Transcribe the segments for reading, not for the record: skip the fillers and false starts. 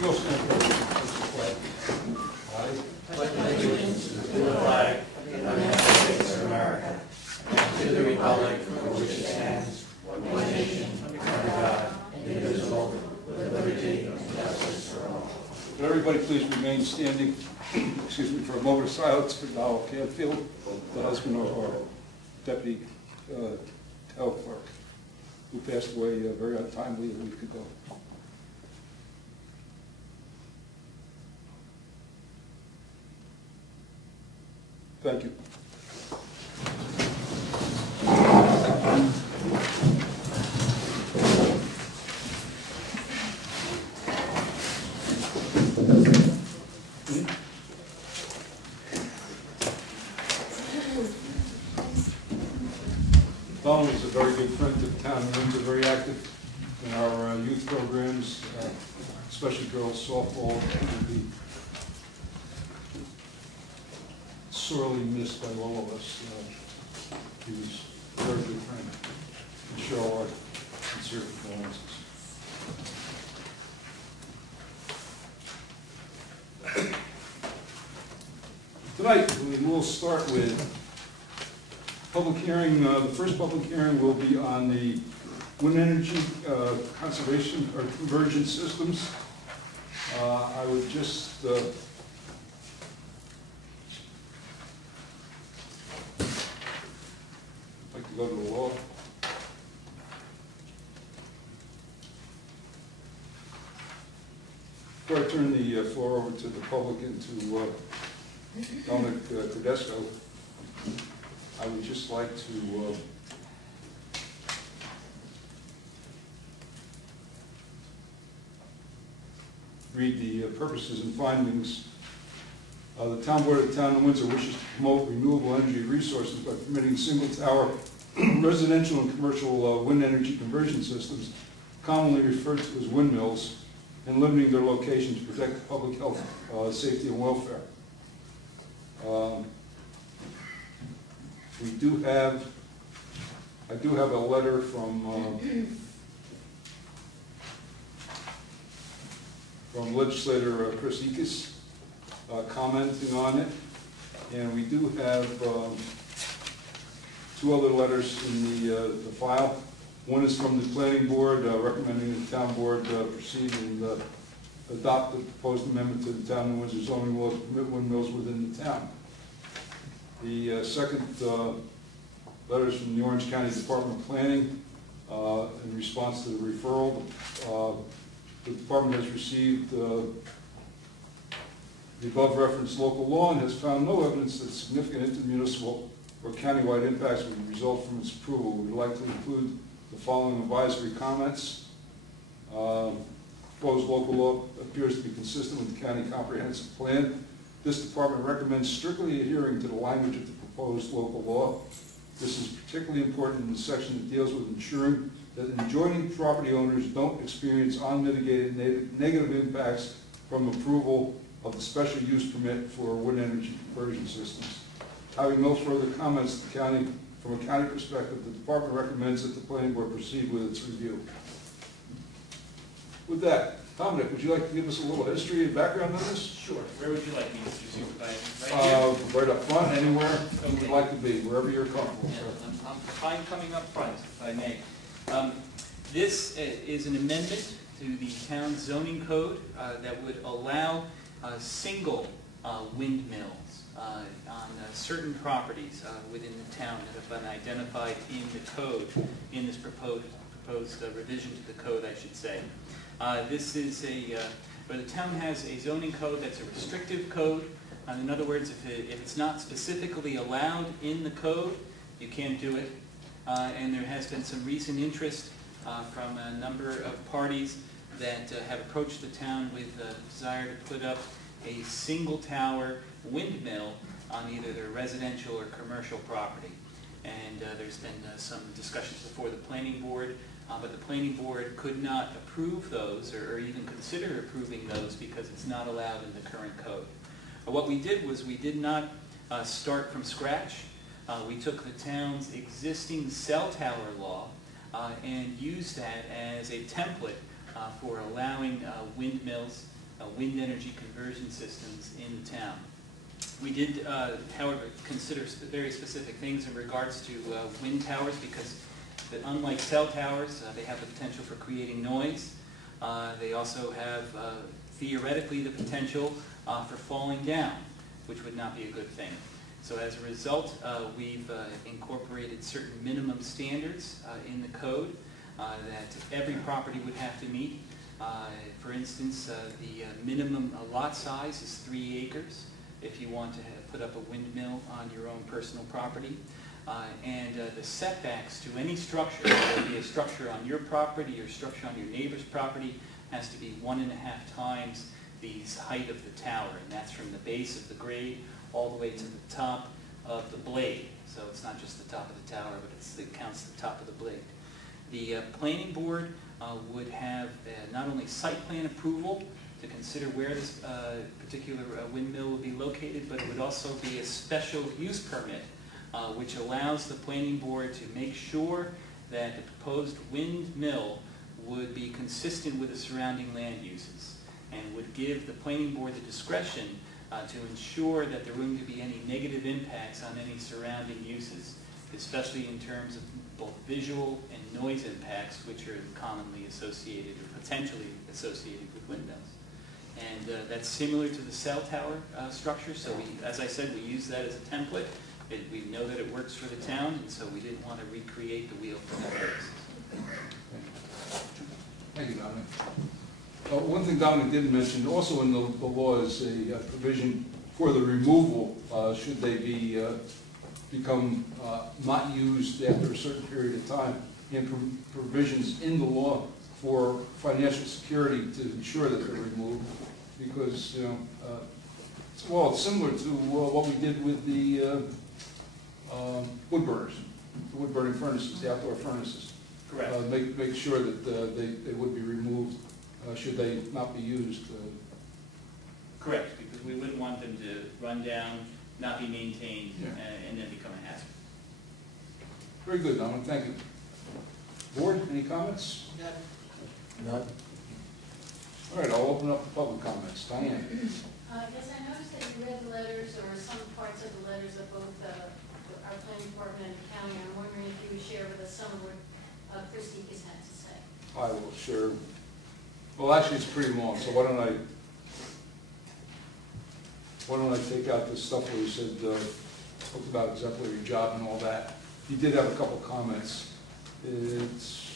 You'll stand for the flag. I pledge allegiance to the flag of the United States of America, and to the republic for which it stands, one nation, under God, indivisible, with liberty and justice for all. Would everybody please remain standing, excuse me, for a moment of silence for Donald Canfield, the husband of our deputy town clerk, who passed away very untimely a week ago. Thank you. Donald is a very good friend to the town. He's very active in our youth programs, especially girls softball. Will be sorely missed by all of us. He was a very good friend. We show our sincere condolences. Tonight, we will start with public hearing. The first public hearing will be on the wind energy conservation or convergence systems. I would just like to go to the law. Before I turn the floor over to the public and to Dominic Tedesco, I would just like to read the purposes and findings. The Town Board of the Town of Windsor wishes to promote renewable energy resources by permitting single tower residential and commercial wind energy conversion systems, commonly referred to as windmills, and limiting their location to protect public health, safety, and welfare. I do have a letter from legislator Chris Ekus commenting on it, and we do have two other letters in the file. One is from the planning board recommending the town board proceed and adopt the proposed amendment to the town of Windsor zoning law to permit windmills within the town. The second letter is from the Orange County Department of Planning in response to the referral. The department has received the above referenced local law and has found no evidence that significant intermunicipal or countywide impacts would result from its approval. We would like to include the following advisory comments. Proposed local law appears to be consistent with the county comprehensive plan. This department recommends strictly adhering to the language of the proposed local law. This is particularly important in the section that deals with ensuring that adjoining property owners don't experience unmitigated negative impacts from approval of the special use permit for wind energy conversion systems. Having no further comments to the county, from a county perspective, the department recommends that the planning board proceed with its review. With that, Dominic, would you like to give us a little history and background on this? Sure. Where would you like me, Mr. Supervisor? Right here? Right up front, anywhere you would Okay. like to be, wherever you're comfortable. Yeah, I'm fine coming up front, if I may. This is an amendment to the town zoning code that would allow single windmills on certain properties within the town that have been identified in the code, in this proposed revision to the code, I should say. This is where the town has a zoning code that's a restrictive code. In other words, if it's not specifically allowed in the code, you can't do it. And there has been some recent interest from a number of parties that have approached the town with a desire to put up a single tower windmill on either their residential or commercial property. And there's been some discussions before the planning board, but the planning board could not approve those or even consider approving those because it's not allowed in the current code. What we did was we did not start from scratch. We took the town's existing cell tower law and used that as a template for allowing windmills wind energy conversion systems in the town. We did, however, consider very specific things in regards to wind towers, because unlike cell towers, they have the potential for creating noise. They also have, theoretically, the potential for falling down, which would not be a good thing. So as a result, we've incorporated certain minimum standards in the code that every property would have to meet. For instance, the minimum lot size is 3 acres if you want to put up a windmill on your own personal property. And the setbacks to any structure, whether it be a structure on your property or a structure on your neighbor's property, has to be 1.5 times the height of the tower, and that's from the base of the grade all the way to the top of the blade. So it's not just the top of the tower, but it counts the top of the blade. The planning board would have not only site plan approval to consider where this particular windmill will be located, but it would also be a special use permit, which allows the planning board to make sure that the proposed windmill would be consistent with the surrounding land uses, and would give the planning board the discretion to ensure that there wouldn't be any negative impacts on any surrounding uses, especially in terms of both visual and noise impacts, which are commonly associated or potentially associated with windmills. And that's similar to the cell tower structure, so as I said, we use that as a template. We know that it works for the town, and so we didn't want to recreate the wheel for that purpose. Thank you, Dominic. One thing Dominic didn't mention, also in the law is a provision for the removal, should they be become not used after a certain period of time, and provisions in the law for financial security to ensure that they're removed, because well, it's similar to what we did with the wood burners, the wood burning furnaces, the outdoor furnaces. Correct. Make sure that they would be removed should they not be used. Correct, because we wouldn't want them to run down, not be maintained, and then become a hazard. Very good, Dominic. Thank you. Board, any comments? None. All right, I'll open up the public comments. Diane. Yes, I noticed that you read the letters, or some parts of the letters of both our planning department and the county. I'm wondering if you would share with us some of what Christie has had to say. I will share. Well, actually, it's pretty long, so why don't I take out the stuff where you said, talked about exemplary job and all that. You did have a couple comments. It's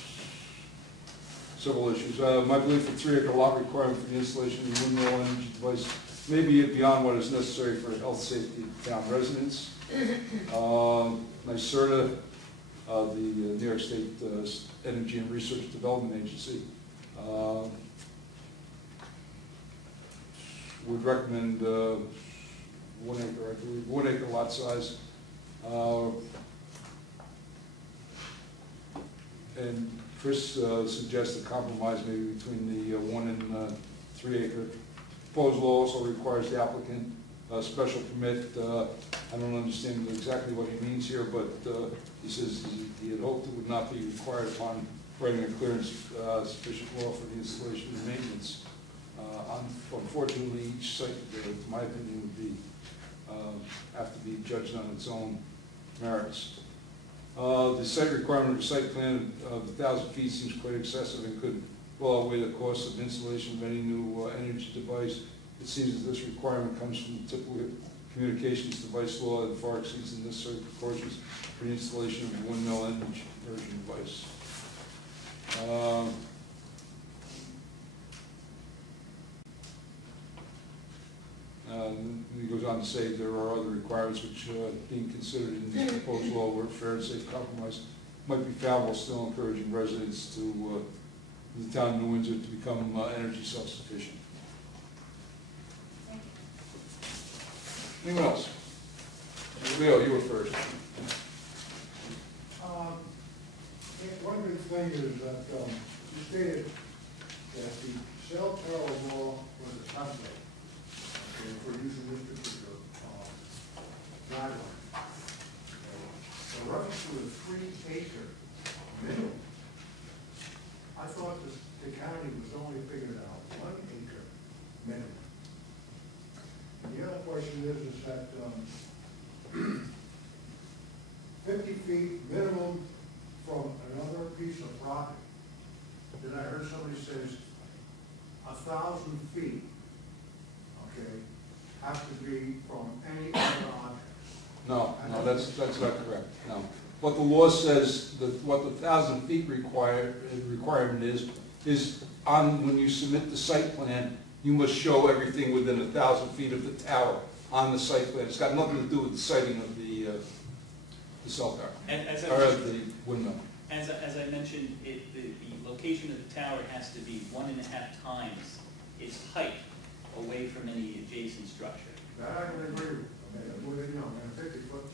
several issues. My belief that 3-acre lot requirement for the installation of the windmill energy device may be beyond what is necessary for health, safety of town residents. NYSERDA, the New York State Energy and Research Development Agency, would recommend 1 acre, I believe, 1 acre lot size. And Chris suggests a compromise maybe between the 1 and 3 acre. Proposed law also requires the applicant a special permit. I don't understand exactly what he means here, but he says he had hoped it would not be required upon writing a clear and sufficient law for the installation and maintenance. Unfortunately, each site, in my opinion, would be have to be judged on its own merits. The site requirement of a site plan of 1,000 feet seems quite excessive and could well outweigh the cost of installation of any new energy device. It seems that this requirement comes from the typical communications device law that far exceeds the necessary precautions for the installation of a windmill energy conversion device. He goes on to say there are other requirements which, being considered in the proposed law, where fair and safe compromise might be found while still encouraging residents to the town of New Windsor to become energy self-sufficient. Anyone else? Leo, you were first. One good thing is that you stated that the cell tower law was a template for using this particular guideline. The reference to the 3-acre minimum, I thought the county was only figured out 1 acre minimum. And the other question is that 50 feet minimum from another piece of property. Then I heard somebody says 1,000 feet, okay, have to be from any other object. No, that's not correct, no. What the law says, what the 1,000 feet requirement is on, when you submit the site plan, you must show everything within 1,000 feet of the tower on the site plan. It's got nothing to do with the siting of the cell tower, And as or the windmill. As I mentioned, the location of the tower has to be 1.5 times its height away from any adjacent structure. That I can agree with. In a 50-foot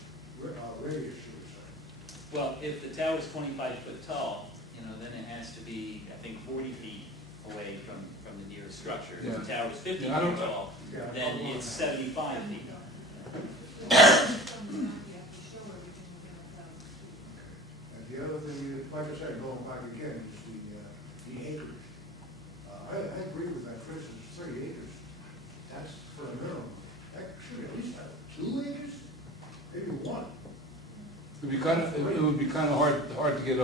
radius, you would say. Well, if the tower is 25 foot tall, then it has to be, I think, 40 feet away from the nearest structure. If the tower is 50 feet tall, then it's 75 feet. And the other thing, like I said, going back again, is the acreage. I agree with that, Chris, it's 30 acres. That's for a minimum. That should at least have 2 acres, maybe 1. It would be kind of hard to get a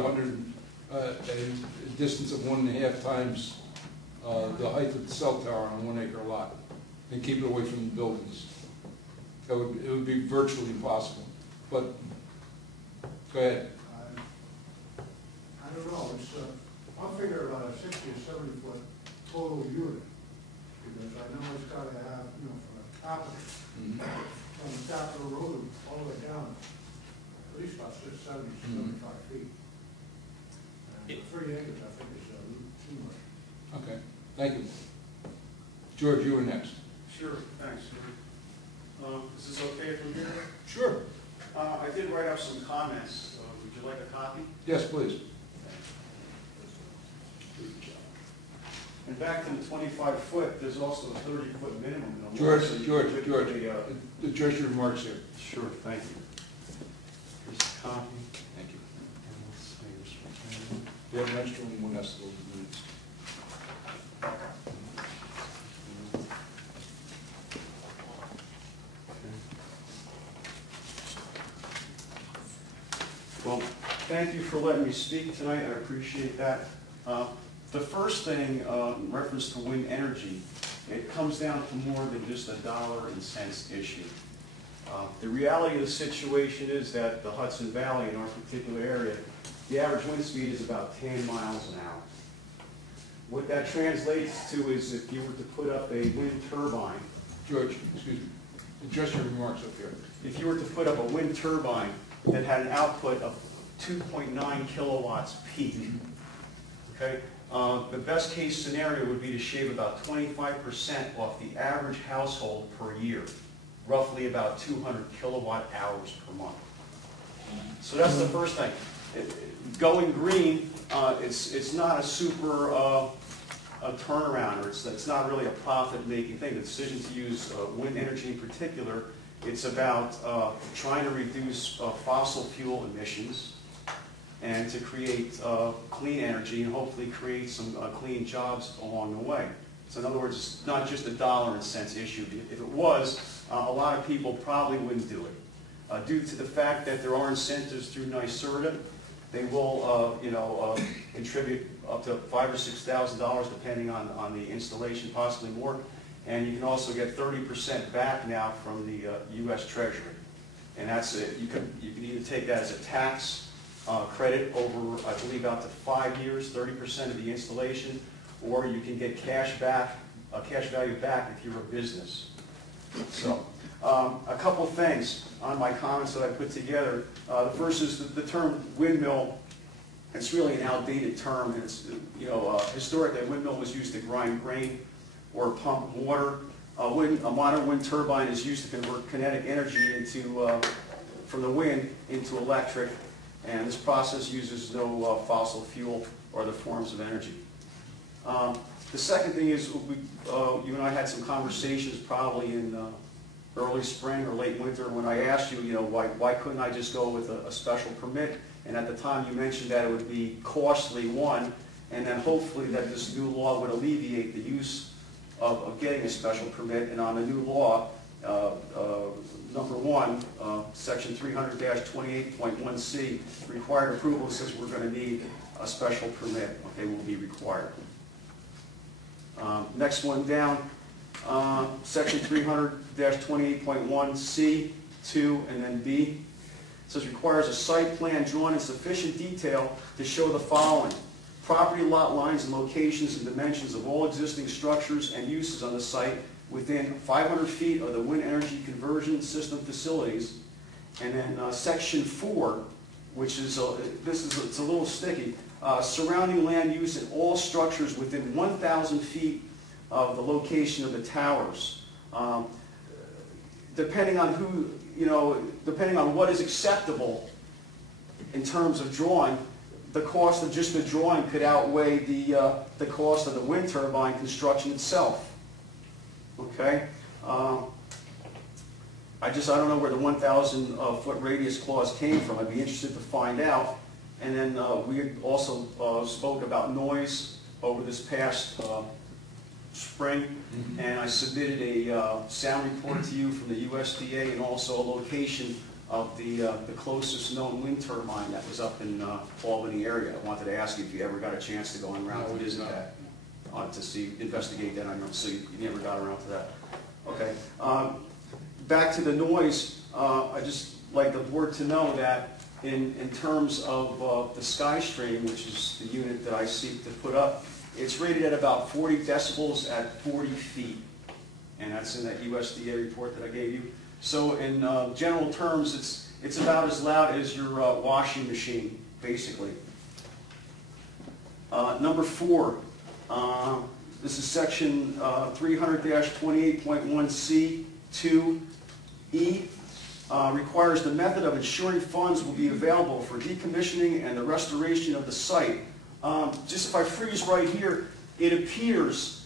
distance of 1.5 times the height of the cell tower on a 1 acre lot, and keep it away from the buildings. It would be virtually impossible. But go ahead. I don't know. I'm figuring about a 60 or 70 foot total unit, because I know it's got to have, from the top of the road all the way down, at least about 70, 75 feet. And 3 acres, I think, is too much. Okay, thank you. George, you were next. Sure, thanks. Is this okay from here? Sure. I did write up some comments. Would you like a copy? Yes, please. And back to the 25 foot, there's also a 30 foot minimum. in the law, George, so you George, could address your remarks here. Sure, thank you. Here's a copy. Thank you. And let's see, this one. You have an extra one, that's the minutes. Well, thank you for letting me speak tonight. I appreciate that. The first thing, in reference to wind energy, it comes down to more than just a dollar and cents issue. The reality of the situation is that the Hudson Valley, in our particular area, the average wind speed is about 10 miles an hour. What that translates to is if you were to put up a wind turbine. George, excuse me. Address your remarks up here. If you were to put up a wind turbine that had an output of 2.9 kilowatts peak, okay? The best case scenario would be to shave about 25% off the average household per year, roughly about 200 kilowatt hours per month. So that's the first thing. Going green, it's not a super a turnaround, or it's not really a profit-making thing. The decision to use wind energy in particular, it's about trying to reduce fossil fuel emissions and to create clean energy and hopefully create some clean jobs along the way. So in other words, it's not just a dollar and cents issue. If it was, a lot of people probably wouldn't do it. Due to the fact that there are incentives through NYSERDA, they will contribute up to $5,000 or $6,000 depending on the installation, possibly more. And you can also get 30% back now from the U.S. Treasury. And that's it. You can either take that as a tax credit over, I believe, out to 5 years, 30% of the installation, or you can get cash value back if you're a business. So, a couple of things on my comments that I put together. The first is the term windmill. It's really an outdated term. It's, historically, a windmill was used to grind grain or pump water. A modern wind turbine is used to convert kinetic energy from the wind into electric, and this process uses no fossil fuel or other forms of energy. The second thing is, you and I had some conversations probably in early spring or late winter when I asked you, why couldn't I just go with a special permit? And at the time you mentioned that it would be costly, one, and then hopefully that this new law would alleviate the use of getting a special permit, and on the new law, number 1, section 300-28.1C, required approval says we're going to need a special permit, okay, will be required. Next one down, section 300-28.1C, 2, and then B. It says requires a site plan drawn in sufficient detail to show the following: property lot lines and locations and dimensions of all existing structures and uses on the site within 500 feet of the wind energy conversion system facilities. And then section 4, which is, it's a little sticky, surrounding land use in all structures within 1,000 feet of the location of the towers. Depending on who, depending on what is acceptable in terms of drawing, the cost of just the drawing could outweigh the cost of the wind turbine construction itself. Okay? I don't know where the 1,000 foot radius clause came from. I'd be interested to find out. And then we had also spoke about noise over this past spring, and I submitted a sound report to you from the USDA and also a location of the closest known wind turbine that was up in Albany area. I wanted to ask you if you ever got a chance to go around to visit that, to investigate that. I know, so you never got around to that. Okay. Back to the noise, I just like the board to know that in terms of the SkyStream, which is the unit that I seek to put up, it's rated at about 40 decibels at 40 feet. And that's in that USDA report that I gave you. So in general terms, it's about as loud as your washing machine, basically. Number 4, this is section 300-28.1C 2E. Requires the method of ensuring funds will be available for decommissioning and the restoration of the site. Just if I freeze right here, it appears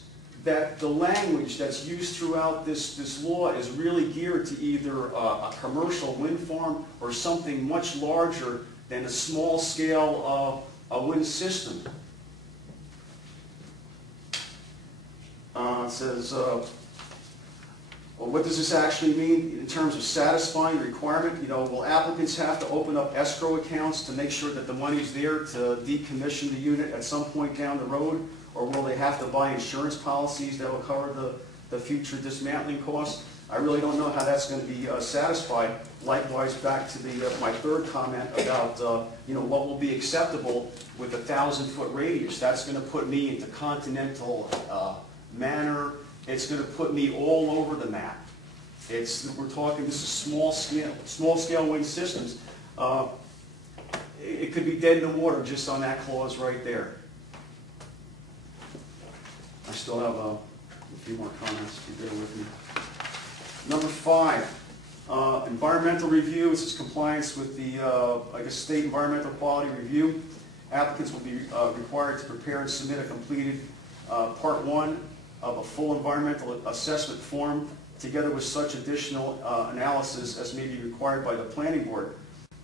that the language that's used throughout this law is really geared to either a commercial wind farm or something much larger than a small scale wind system. It says, well, what does this actually mean in terms of satisfying the requirement? Will applicants have to open up escrow accounts to make sure that the money's there to decommission the unit at some point down the road? Or will they have to buy insurance policies that will cover the future dismantling costs? I really don't know how that's going to be satisfied. Likewise, back to my third comment about what will be acceptable with a 1,000-foot radius. That's going to put me into continental manner. It's going to put me all over the map. We're talking, this is small scale wind systems. It could be dead in the water just on that clause right there. I still have a few more comments, if you bear with me. Number 5, environmental review. This is compliance with the, state environmental quality review. Applicants will be required to prepare and submit a completed Part 1 of a full environmental assessment form, together with such additional analysis as may be required by the planning board.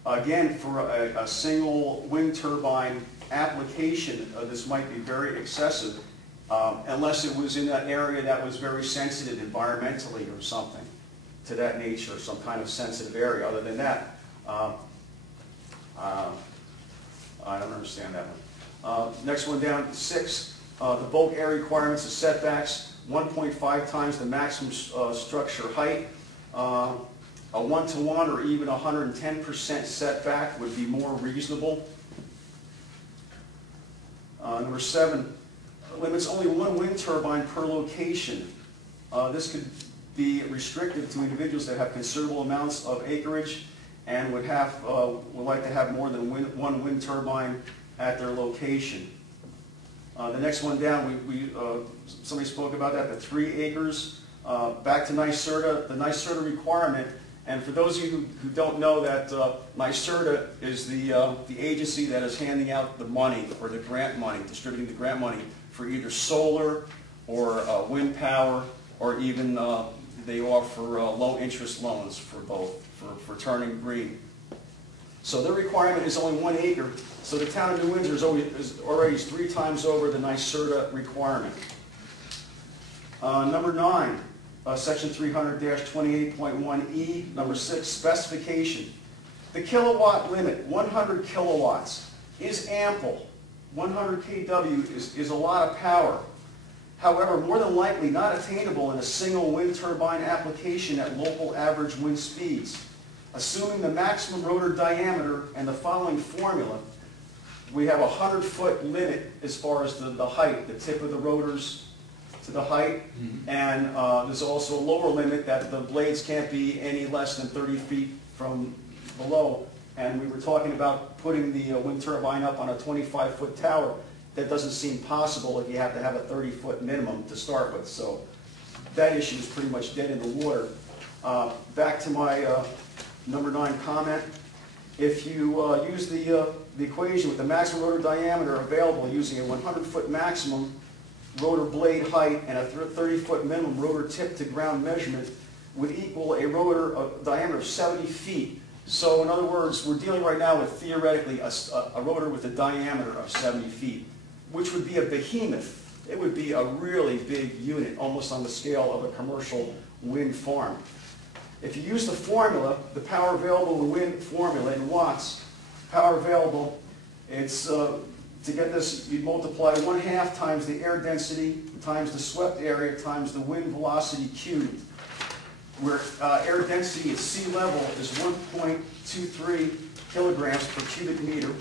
Again, for a single wind turbine application, this might be very excessive, unless it was in an area that was very sensitive environmentally or something to that nature, some kind of sensitive area. Other than that, I don't understand that one. Next one down, 6. The bulk area requirements of setbacks, 1.5 times the maximum structure height. A 1-to-1 or even 110% setback would be more reasonable. Number 7, limits only one wind turbine per location. This could be restricted to individuals that have considerable amounts of acreage and would like to have more than one wind turbine at their location. The next one down, somebody spoke about that, the 3 acres. Back to NYSERDA, the NYSERDA requirement, and for those of you who don't know that NYSERDA is the agency that is handing out the money, or the grant money, distributing the grant money for either solar or wind power, or even they offer low interest loans for both, for turning green. So their requirement is only 1 acre, so the town of New Windsor is already 3 times over the NYSERDA requirement. Number 9, section 300-28.1E. Number 6, specification. The kilowatt limit, 100 kilowatts, is ample. 100 kW is a lot of power. However, more than likely not attainable in a single wind turbine application at local average wind speeds. Assuming the maximum rotor diameter and the following formula, we have a 100-foot limit as far as the height, the tip of the rotors to the height, and there's also a lower limit that the blades can't be any less than 30 feet from below. And we were talking about putting the wind turbine up on a 25-foot tower. That doesn't seem possible if you have to have a 30-foot minimum to start with. So that issue is pretty much dead in the water. Back to my number 9 comment. If you use the equation with the maximum rotor diameter available using a 100-foot maximum rotor blade height and a 30-foot minimum rotor tip to ground measurement would equal a rotor diameter of 70 feet. So in other words, we're dealing right now with theoretically a rotor with a diameter of 70 feet, which would be a behemoth. It would be a really big unit, almost on the scale of a commercial wind farm. If you use the formula, the power available in the wind formula in watts, power available, it's, to get this, you'd multiply 1/2 times the air density times the swept area times the wind velocity cubed, where air density at sea level is 1.23 kilograms per cubic meter,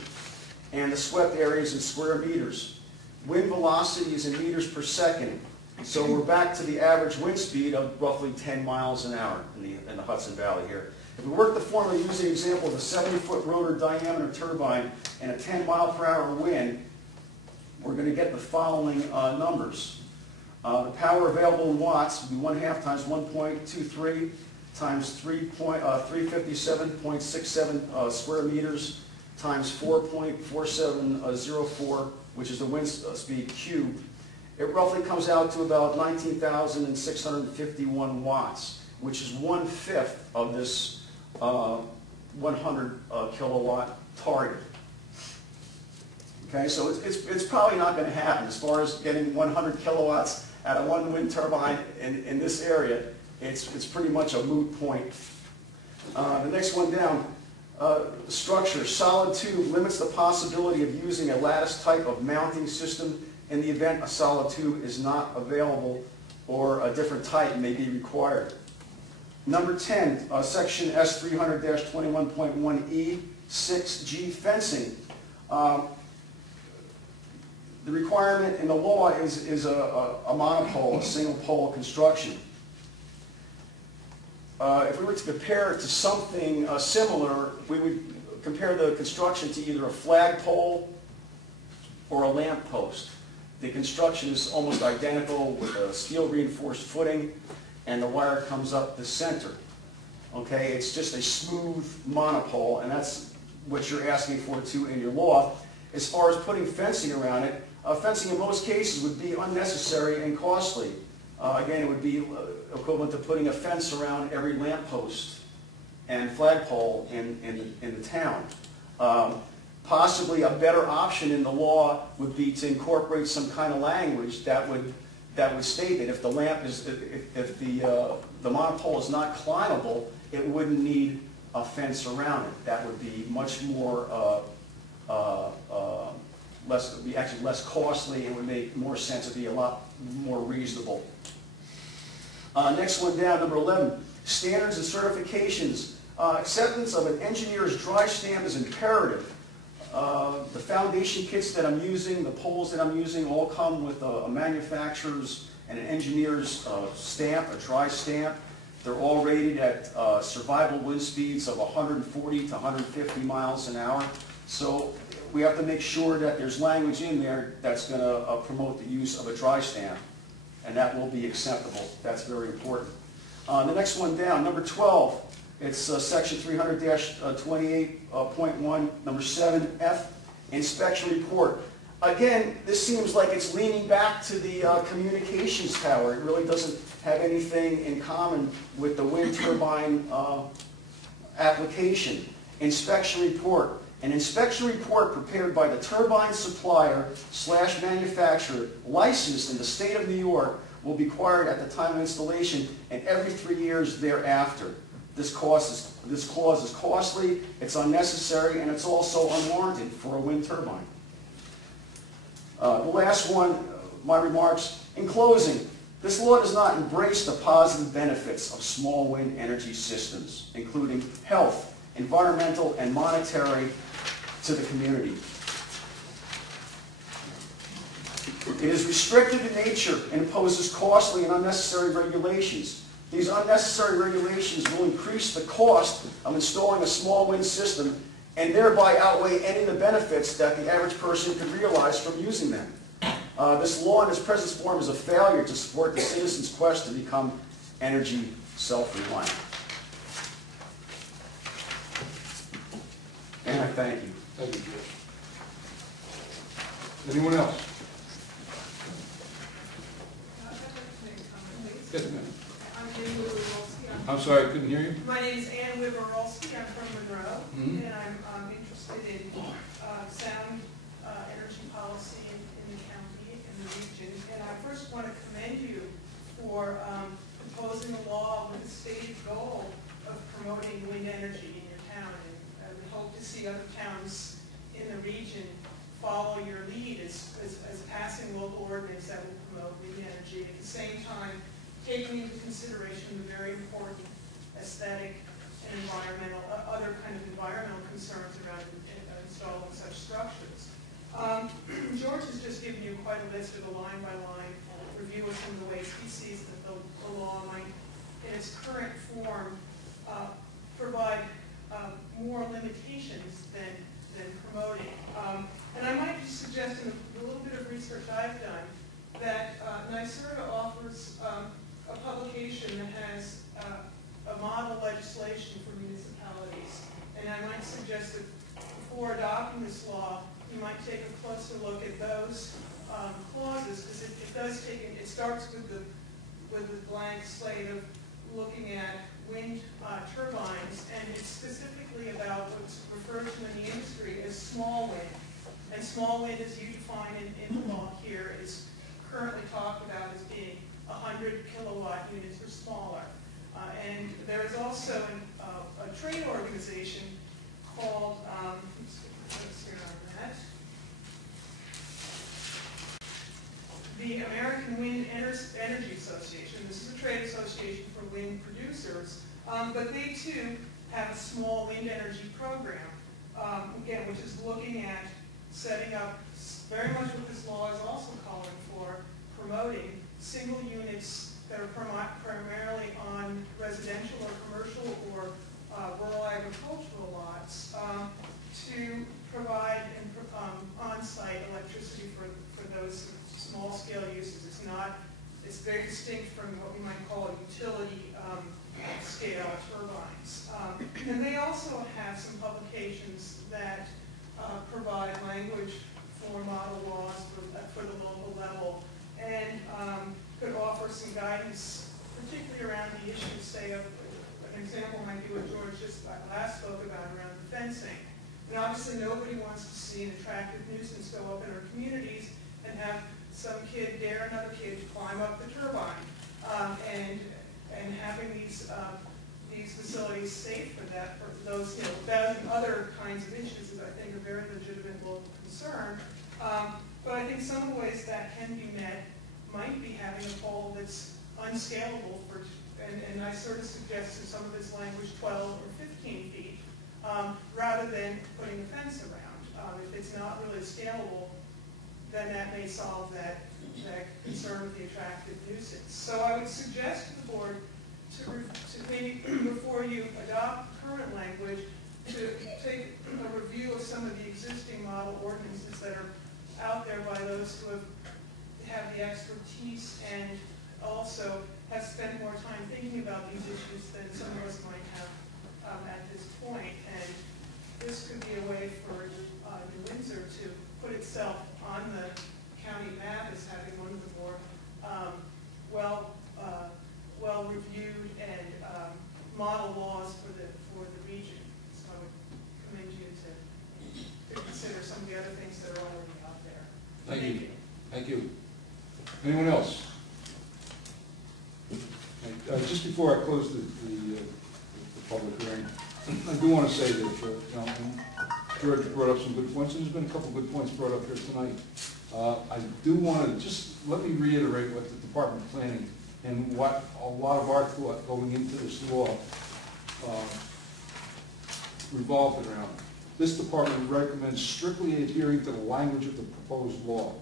and the swept area is in square meters. Wind velocity is in meters per second, so we're back to the average wind speed of roughly 10 miles an hour in the Hudson Valley here. If we work the formula using the example of a 70-foot rotor diameter turbine and a 10-mile-per-hour wind, we're going to get the following numbers. The power available in watts would be 1/2 times 1.23 times 357.67 square meters times 4.4704, which is the wind speed cubed. It roughly comes out to about 19,651 watts, which is 1/5 of this 100 kilowatt target. Okay, so it's probably not going to happen as far as getting 100 kilowatts out of one wind turbine in this area. It's pretty much a moot point. The next one down, structure. Solid tube limits the possibility of using a lattice type of mounting system in the event a solid tube is not available or a different type may be required. Number 10, section S 300-21.1E, 6G fencing. The requirement in the law is a monopole, a single pole construction. If we were to compare it to something similar, we would compare the construction to either a flagpole or a lamp post. The construction is almost identical with a steel reinforced footing, and the wire comes up the center. Okay, it's just a smooth monopole, and that's what you're asking for too in your law. As far as putting fencing around it, fencing in most cases would be unnecessary and costly. Again, it would be equivalent to putting a fence around every lamppost and flagpole in the town. Possibly a better option in the law would be to incorporate some kind of language that would state that if the lamp is, if the monopole is not climbable, it wouldn't need a fence around it. That would be much more less, would be actually less costly, and would make more sense. It'd be a lot more reasonable. Next one down, number 11, standards and certifications. Acceptance of an engineer's dry stamp is imperative. The foundation kits that I'm using, the poles that I'm using, all come with a manufacturer's and an engineer's stamp, a dry stamp. They're all rated at survival wind speeds of 140 to 150 miles an hour. So we have to make sure that there's language in there that's going to promote the use of a dry stamp, and that will be acceptable. That's very important. The next one down, number 12, it's section 300-28.1, number 7F, inspection report. Again, this seems like it's leaning back to the communications tower. It really doesn't have anything in common with the wind turbine application. Inspection report. An inspection report prepared by the turbine supplier / manufacturer licensed in the state of New York will be required at the time of installation and every 3 years thereafter. This clause is costly, it's unnecessary, and it's also unwarranted for a wind turbine. The last one, my remarks. In closing, this law does not embrace the positive benefits of small wind energy systems, including health, environmental, and monetary to the community. It is restrictive in nature and imposes costly and unnecessary regulations. These unnecessary regulations will increase the cost of installing a small wind system and thereby outweigh any of the benefits that the average person could realize from using them. This law in its present form is a failure to support the citizens' quest to become energy self-reliant. And I thank you. Thank you, George. Anyone else? Yes, ma'am. I'm Ann Wiborowski. I'm sorry, I couldn't hear you. My name is Ann Wiborowski. I'm from Monroe, Mhm. and I'm interested in sound energy policy in the county and the region. And I first want to commend you for proposing a law with a stated goal of promoting wind energy in your town. And we hope to see other towns in the region follow your lead as passing local ordinance that will promote wind energy. At the same time, taking into consideration the very important aesthetic and environmental, other kind of environmental concerns around installing such structures. George has just given you quite a list of a line-by-line review of some of the ways he sees that the law might, in its current form, provide more limitations than promoting. And I might just suggest in a little bit of research I've done that NYSERDA offers a publication that has a model legislation for municipalities. And I might suggest that before adopting this law, you might take a closer look at those clauses, because it does take, it starts with the blank slate of looking at wind turbines, and it's specifically about what's referred to in the industry as small wind. And small wind, as you define in the law here, is currently talked about as being 100 kilowatt units or smaller. And there is also a trade organization called, let's hear on that, the American Wind Energy Association. This is a trade association for wind producers, but they too have a small wind energy program, again, which is looking at setting up very much what this law is also calling for, promoting single units that are primarily on residential or commercial or rural agricultural lots to provide on-site electricity for those small-scale uses. It's very distinct from what we might call utility scale turbines. And they also have some publications that provide language for model laws for the local level, and could offer some guidance, particularly around the issues, say, of an example might be what George just last spoke about around the fencing. And obviously nobody wants to see an attractive nuisance go up in our communities and have some kid dare another kid to climb up the turbine. And having these facilities safe for that, for those, that and other kinds of issues is, I think, a very legitimate local concern. But I think some of the ways that can be met might be having a pole that's unscalable for, and I sort of suggested some of this language 12 or 15 feet, rather than putting a fence around. If it's not really scalable, then that may solve that concern with the attractive nuisance. So I would suggest to the board to maybe, before you adopt current language, to take a review of some of the existing model ordinances that are out there by those who have the expertise and also have spent more time thinking about these issues than some of us might have at this point. And this could be a way for New Windsor to put itself on the county map as having one of the more well-reviewed and model laws for the region. So I would commend you to Anyone else? Just before I close the public hearing, I do want to say that, George brought up some good points, and there's been a couple good points brought up here tonight. I do want to just, let me reiterate what the Department of Planning and what a lot of our thought going into this law revolved around. This department recommends strictly adhering to the language of the proposed law.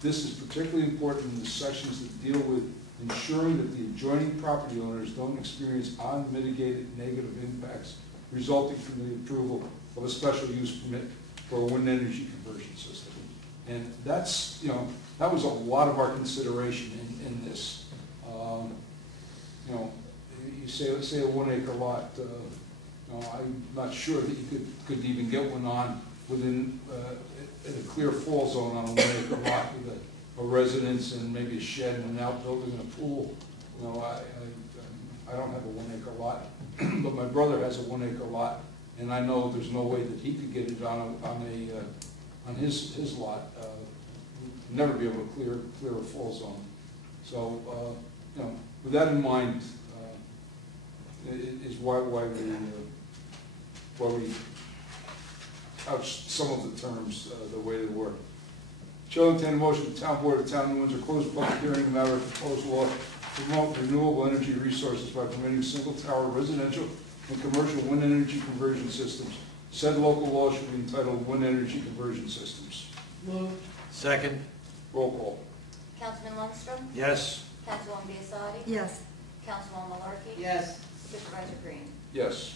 This is particularly important in the sections that deal with ensuring that the adjoining property owners don't experience unmitigated negative impacts resulting from the approval of a special use permit for a wind energy conversion system. And that's, that was a lot of our consideration in this. You say, let's say a 1 acre lot, I'm not sure that you could even get one on within in a clear fall zone on a 1 acre lot with a residence and maybe a shed and an outbuilding and a pool. I don't have a 1 acre lot, but my brother has a 1 acre lot, and I know there's no way that he could get it on his lot. Never be able to clear a fall zone. So with that in mind, is why we couch some of the terms the way they were. Chair will entertain a motion the Town Board of the Town of New Windsor close the public hearing in the matter of proposed law to promote renewable energy resources by permitting single tower residential and commercial wind energy conversion systems. Said local law should be entitled Wind Energy Conversion Systems. Move. Second. Roll call. Councilman Lundstrom? Yes. Councilwoman Biassadi? yes, Councilwoman Malarkey? Yes. Supervisor Green? Yes.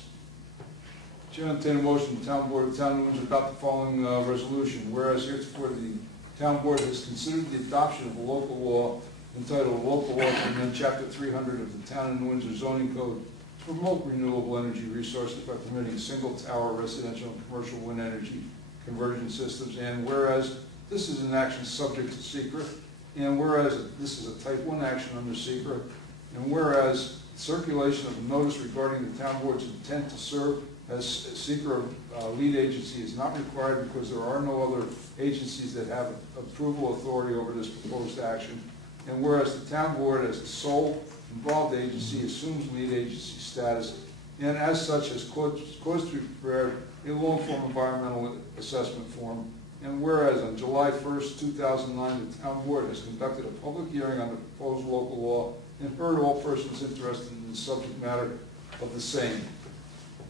Chair will entertain a motion the Town Board of the Town of New Windsor adopt the following resolution. Whereas heretofore the Town Board has considered the adoption of a local law entitled Local Law to amend Chapter 300 of the Town of New Windsor Zoning Code to promote renewable energy resources by permitting single tower residential and commercial wind energy conversion systems. And whereas this is an action subject to secret, and whereas this is a type 1 action under secret, and whereas circulation of a notice regarding the Town Board's intent to serve as secret lead agency is not required because there are no other agencies that have approval authority over this proposed action. And whereas the Town Board, as the sole involved agency, assumes lead agency status, and as such has caused to be prepared a long-form environmental assessment form. And whereas on July 1st, 2009, the Town Board has conducted a public hearing on the proposed local law and heard all persons interested in the subject matter of the same.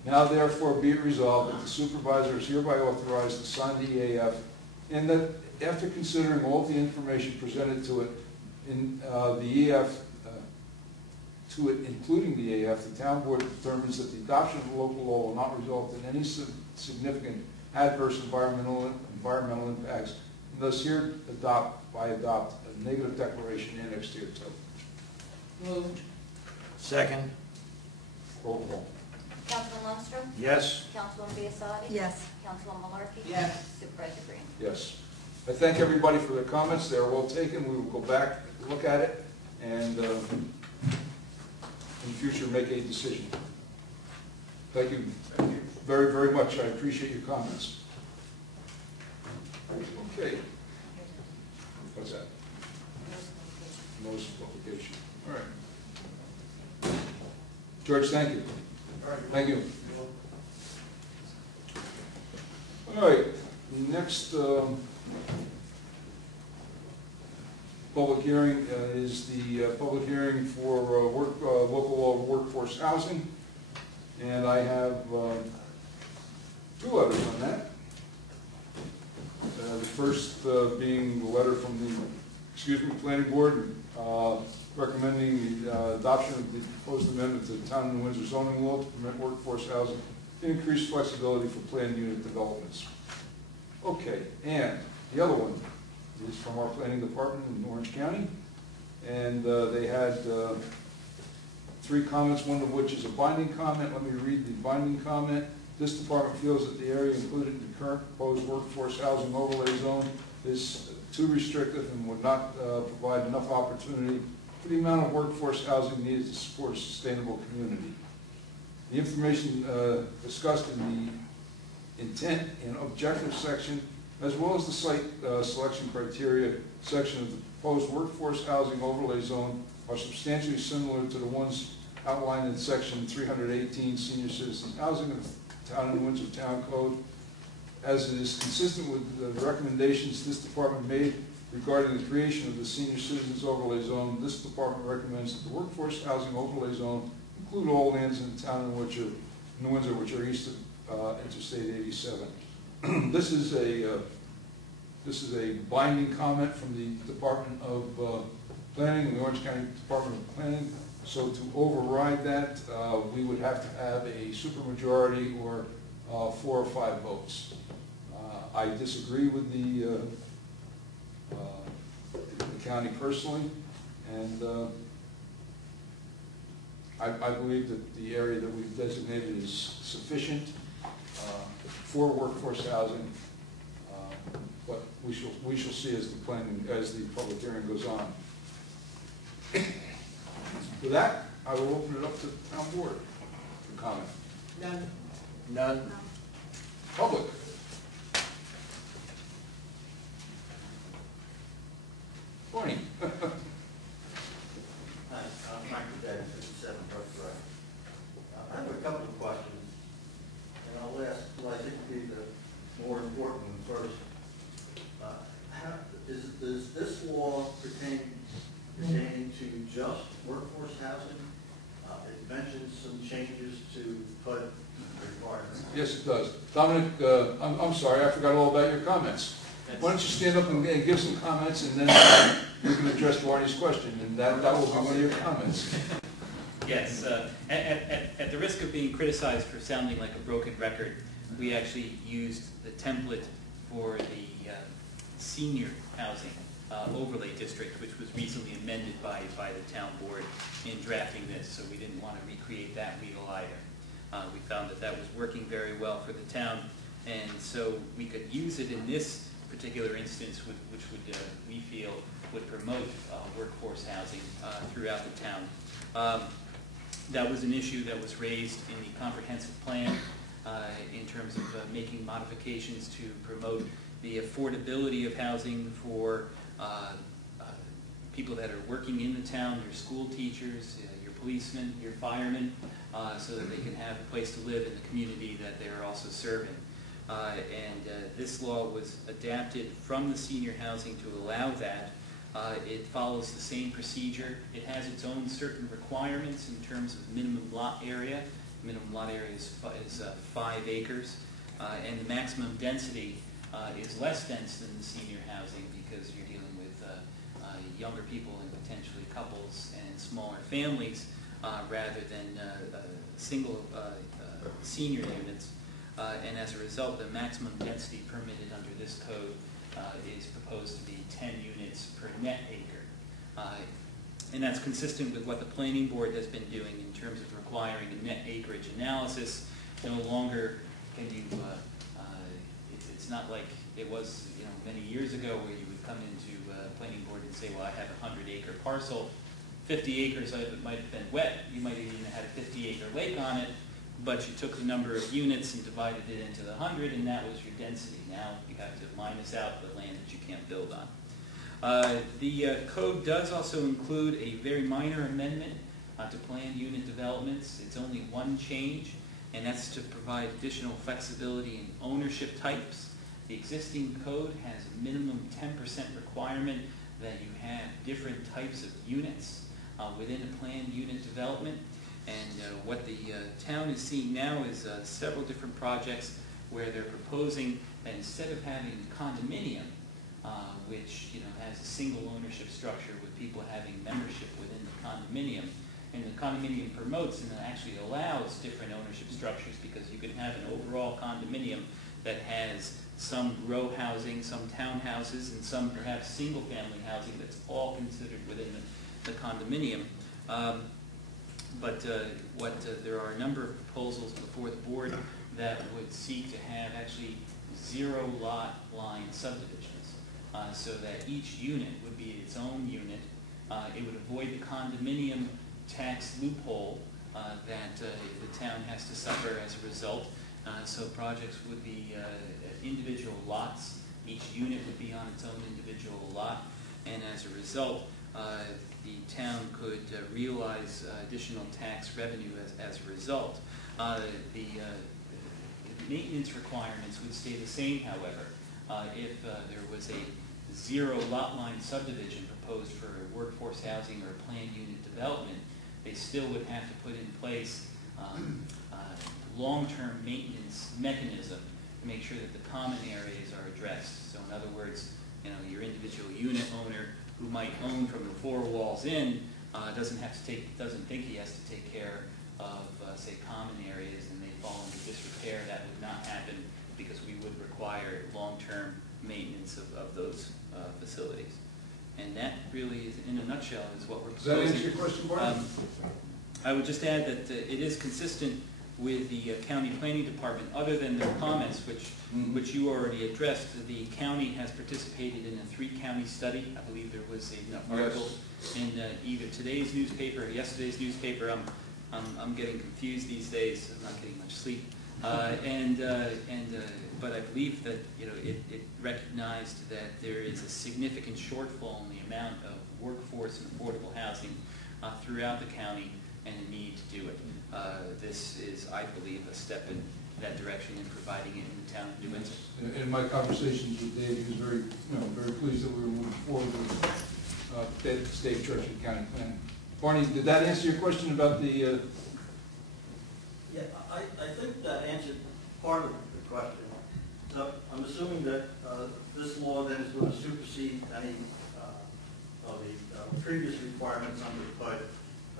Now therefore be it resolved that the supervisor is hereby authorized to sign the EAF, and that after considering all the information presented to it in the EAF, including the EAF, the Town Board determines that the adoption of the local law will not result in any significant adverse environmental impacts, and thus here adopt a negative declaration annexed here too. Move. Second. Roll call. Councilman Lundstrom? Yes. Councilwoman Biassadi? yes. Councilwoman Malarkey? Yes. Supervisor Green? Yes. I thank everybody for their comments. They are well taken. We will go back, look at it, and in the future make a decision. Thank you very, very much. I appreciate your comments. Okay. What's that? Notice of publication. All right. George, thank you. All right. Thank you. All right. The next public hearing is the public hearing for local law workforce housing. And I have 2 letters on that. The first being the letter from the, Planning Board recommending the adoption of the proposed amendment to the Town of New Windsor zoning law to permit workforce housing and increase flexibility for planned unit developments. Okay, and the other one is from our planning department in Orange County, and they had 3 comments, one of which is a binding comment. Let me read the binding comment. This department feels that the area included in the current proposed workforce housing overlay zone is too restrictive and would not provide enough opportunity for the amount of workforce housing needed to support a sustainable community. The information discussed in the intent and objective section, as well as the site selection criteria section of the proposed workforce housing overlay zone are substantially similar to the ones outlined in section 318 senior citizens housing of the Town of Windsor Town Code. As it is consistent with the recommendations this department made regarding the creation of the senior citizens overlay zone, this department recommends that the workforce housing overlay zone include all lands in the town of Windsor, which are east of Interstate 87. This is a binding comment from the Department of Planning, the Orange County Department of Planning. So to override that, we would have to have a supermajority or 4 or 5 votes. I disagree with the county personally, and I believe that the area that we've designated is sufficient for workforce housing, but we shall see as the public hearing goes on. With that, I will open it up to the town board for comment. None. None. Public. Barney. Hi, I'm Frank Cadet, 57 Brook Drive. I have a couple of questions, and I'll ask what I think would be the more important one first. Does this law pertaining to just workforce housing? It mentions some changes to PUD requirements. Yes, it does. Dominic, I'm sorry, I forgot all about your comments. Why don't you stand up and give some comments, and then you can address Barney's question, and that will be one of your comments. Yes, at the risk of being criticized for sounding like a broken record, we actually used the template for the senior housing overlay district, which was recently amended by the town board in drafting this, so we didn't want to recreate that wheel either. We found that that was working very well for the town, and so we could use it in this particular instance, which would, we feel, would promote workforce housing throughout the town. That was an issue that was raised in the comprehensive plan in terms of making modifications to promote the affordability of housing for people that are working in the town, your school teachers, your policemen, your firemen, so that they can have a place to live in the community that they're also serving. This law was adapted from the senior housing to allow that. It follows the same procedure. It has its own certain requirements in terms of minimum lot area. Minimum lot area is 5 acres, and the maximum density is less dense than the senior housing because you're dealing with younger people and potentially couples and smaller families rather than single senior units. And as a result, the maximum density permitted under this code is proposed to be 10 units per net acre. And that's consistent with what the planning board has been doing in terms of requiring a net acreage analysis. No longer can you, it's not like it was many years ago where you would come into planning board and say, well, I have a 100-acre parcel. 50 acres might have been wet. You might have even had a 50-acre lake on it, but you took the number of units and divided it into the 100, and that was your density. Now you have to minus out the land that you can't build on. The code does also include a very minor amendment to planned unit developments. It's only one change, and that's to provide additional flexibility in ownership types. The existing code has a minimum 10% requirement that you have different types of units within a planned unit development. And what the town is seeing now is several different projects where they're proposing that instead of having a condominium, which has a single ownership structure with people having membership within the condominium, and the condominium promotes and actually allows different ownership structures because you can have an overall condominium that has some row housing, some townhouses, and some perhaps single-family housing that's all considered within the condominium. There are a number of proposals before the board that would seek to have actually 0 lot line subdivisions, so that each unit would be its own unit. It would avoid the condominium tax loophole that the town has to suffer as a result. So projects would be individual lots. Each unit would be on its own individual lot. and as a result, the town could realize additional tax revenue as a result. The maintenance requirements would stay the same, however. If there was a zero lot line subdivision proposed for workforce housing or planned unit development, they still would have to put in place long-term maintenance mechanism to make sure that the common areas are addressed. So in other words, your individual unit owner who might own from the four walls in doesn't think he has to take care of, say, common areas, and they fall into disrepair. That would not happen because we would require long-term maintenance of those facilities. And that really is, in a nutshell, is what we're proposing. Does that answer your question, Barney? I would just add that it is consistent with the county planning department, other than their comments, which you already addressed. The county has participated in a 3-county study. I believe there was an article in either today's newspaper or yesterday's newspaper. I'm getting confused these days. I'm not getting much sleep. But I believe that it recognized that there is a significant shortfall in the amount of workforce and affordable housing throughout the county, and a need to do it. This is, I believe, a step in that direction in providing it in the town of New Windsor. In my conversations with Dave, he was very pleased that we were moving forward with that state, church, and county planning. Barney, did that answer your question about the? Yeah, I think that answered part of the question. So I'm assuming that this law then is going to supersede any of the previous requirements under the PUD,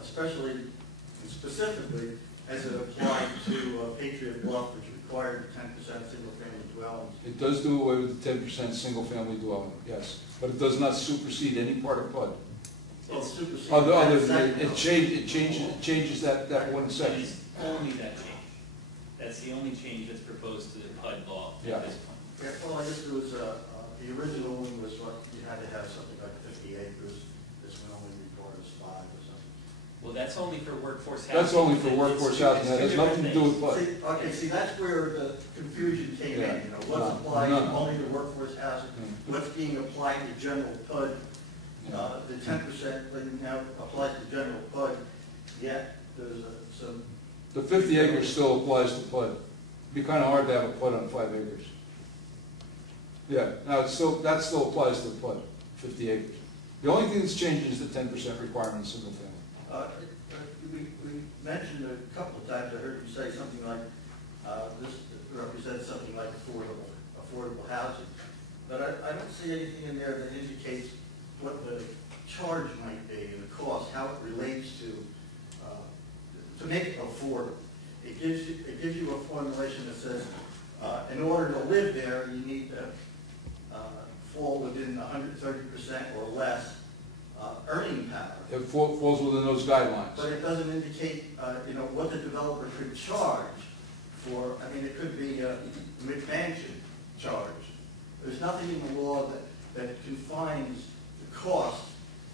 especially and specifically as it applied to Patriot Bluff, which required 10% single-family dwellings. It does do away with the 10% single-family dwelling, yes, but it does not supersede any part of PUD. Well, supersede Other that than second. it changes that one section. It's only that change. That's the only change that's proposed to the PUD law Yeah. at this point. Yeah, well, I guess there was, the original one was what, you had to have something like 50 acres. This one only requires 5 or something. Well, that's only for workforce housing. That's only for workforce housing, that has nothing to do with PUD. See, that's where the confusion came in, what's applied only to workforce housing, what's being applied to general PUD. The 10% now applies to general PUD, yet there's some. The 50 acres still applies to PUD. It'd be kind of hard to have a PUD on 5 acres. Yeah, now that still applies to the PUD, 50 acres. The only thing that's changing is the 10% requirement in single family. We mentioned a couple of times, I heard you say something like, this represents something like affordable housing. But I don't see anything in there that indicates what the charge might be and the cost, how it relates to make it affordable. It gives you a formulation that says, in order to live there, you need to fall within 130% or less earning power. It falls within those guidelines. But it doesn't indicate, what the developer could charge for. I mean, it could be a McMansion charge. There's nothing in the law that confines the cost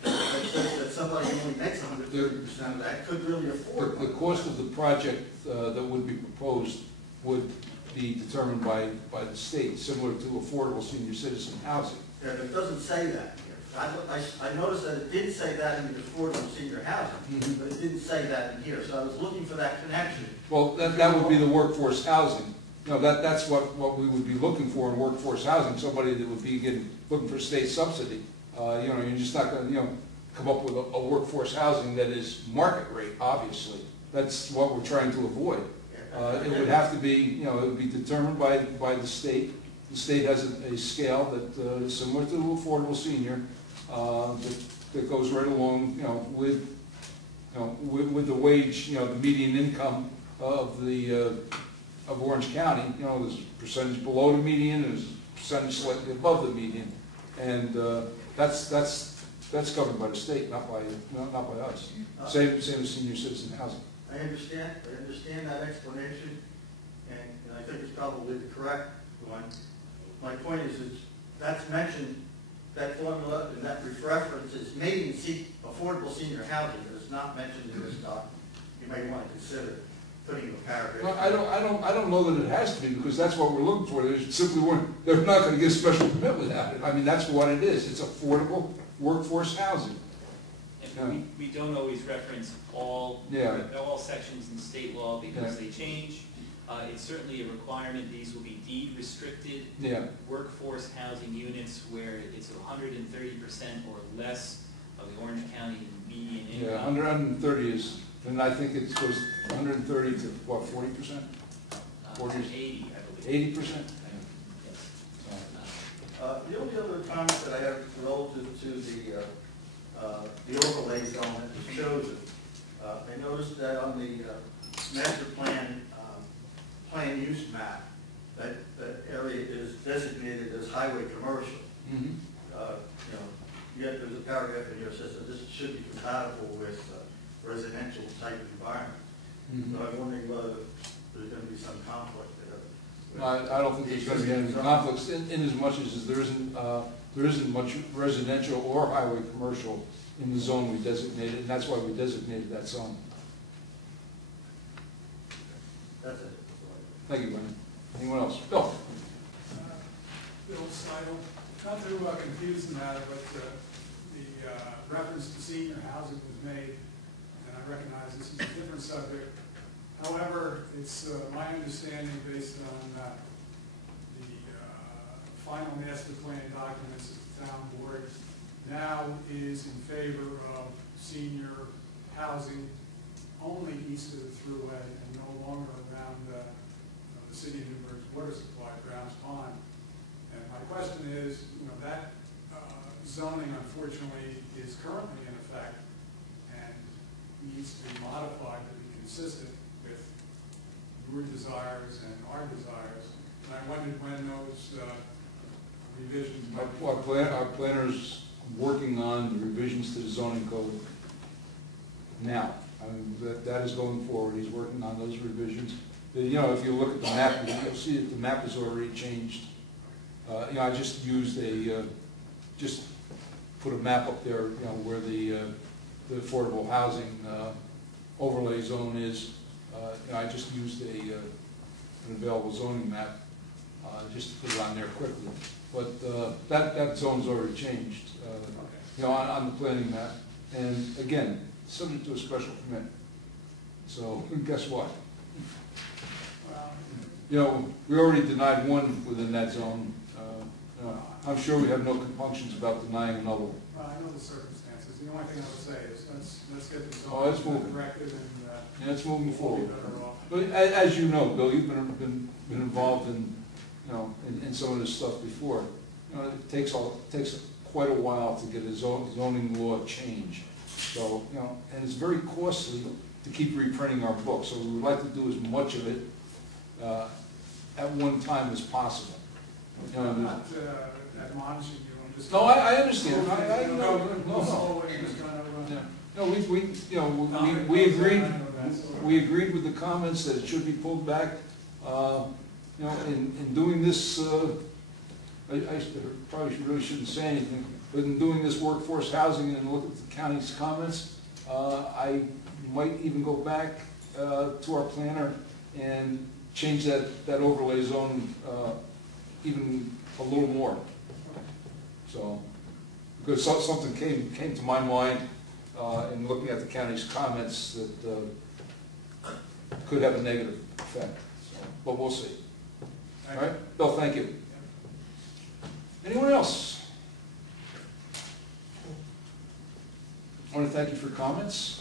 that says that somebody who only makes 130% of that could really afford. The cost of the project that would be proposed would be determined by the state, similar to affordable senior citizen housing. Yeah, but it doesn't say that here. I noticed that it did say that in the affordable senior housing, but it didn't say that in here. So I was looking for that connection. Well, that would be the workforce housing. That's what we would be looking for in workforce housing, somebody that would be looking for state subsidy. You're just not going to, come up with a workforce housing that is market rate, obviously. That's what we're trying to avoid. It would have to be, it would be determined by the state. The state has a scale that is similar to affordable senior, that goes right along, with the wage, the median income of Orange County. There's a percentage below the median, there's a percentage slightly above the median, and that's covered by the state, not by us. Same as senior citizen housing. I understand that explanation, and I think it's probably the correct one. My point is that's mentioned, that formula and that reference is made in affordable senior housing, but it's not mentioned in this document. You may want to consider putting a paragraph. Well, I don't know that it has to be, because that's what we're looking for. They're not going to get a special permit without it. I mean, that's what it is. It's affordable workforce housing. And we don't always reference all sections in state law because they change. It's certainly a requirement. These will be deed restricted workforce housing units where it's 130% or less of the Orange County median income. Yeah, 130 is, and I think it goes 130 to what, 40%? 80, I believe. 80%? Yes. The only other comment that I have relative to the overlay zone that was chosen, I noticed that on the master plan use map, that area is designated as highway commercial. Mm-hmm. Yet there's a paragraph in here that says that this should be compatible with residential type environment. Mm-hmm. So I'm wondering whether there's going to be some conflict there. I don't think there's going to be any conflicts in as much as there isn't much residential or highway commercial in the zone we designated, and that's why we designated that zone. That's it. Thank you, Brandon. Anyone else? Bill? Bill Seidel. Not to confuse the matter, but the reference to senior housing was made, and I recognize this is a different subject. However, it's my understanding, based on the final master plan documents of the town board, now is in favor of senior housing only east of the thruway and no longer around the city of Newburgh's water supply, Browns Pond. And my question is, that zoning unfortunately is currently in effect and needs to be modified to be consistent with your desires and our desires. And I wondered when those revisions might be. Our planner's working on the revisions to the zoning code now. I mean, that is going forward. He's working on those revisions. If you look at the map, you'll see that the map has already changed. I just used just put a map up there, where the affordable housing overlay zone is. I just used an available zoning map just to put it on there quickly. But that zone's already changed, on the planning map. And again, subject to a special permit. So guess what? We already denied one within that zone. I'm sure we have no compunctions about denying another one. Well, I know the circumstances. The only thing I would say is let's get the let's zone move. corrected and It's moving we'll be forward. better off. But as you know, Bill, you've been involved in some of this stuff before. It takes quite a while to get a zoning law changed. So and it's very costly to keep reprinting our books. So we would like to do as much of it at one time as possible. I'm not admonishing you. I'm just. No, I understand. We agreed with the comments that it should be pulled back. In doing this, I probably really shouldn't say anything, but in doing this workforce housing and look at the county's comments, I might even go back to our planner and change that overlay zone even a little more. So, because something came to my mind in looking at the county's comments that could have a negative effect. So, but we'll see. All right, Bill, thank you. Anyone else? I want to thank you for comments.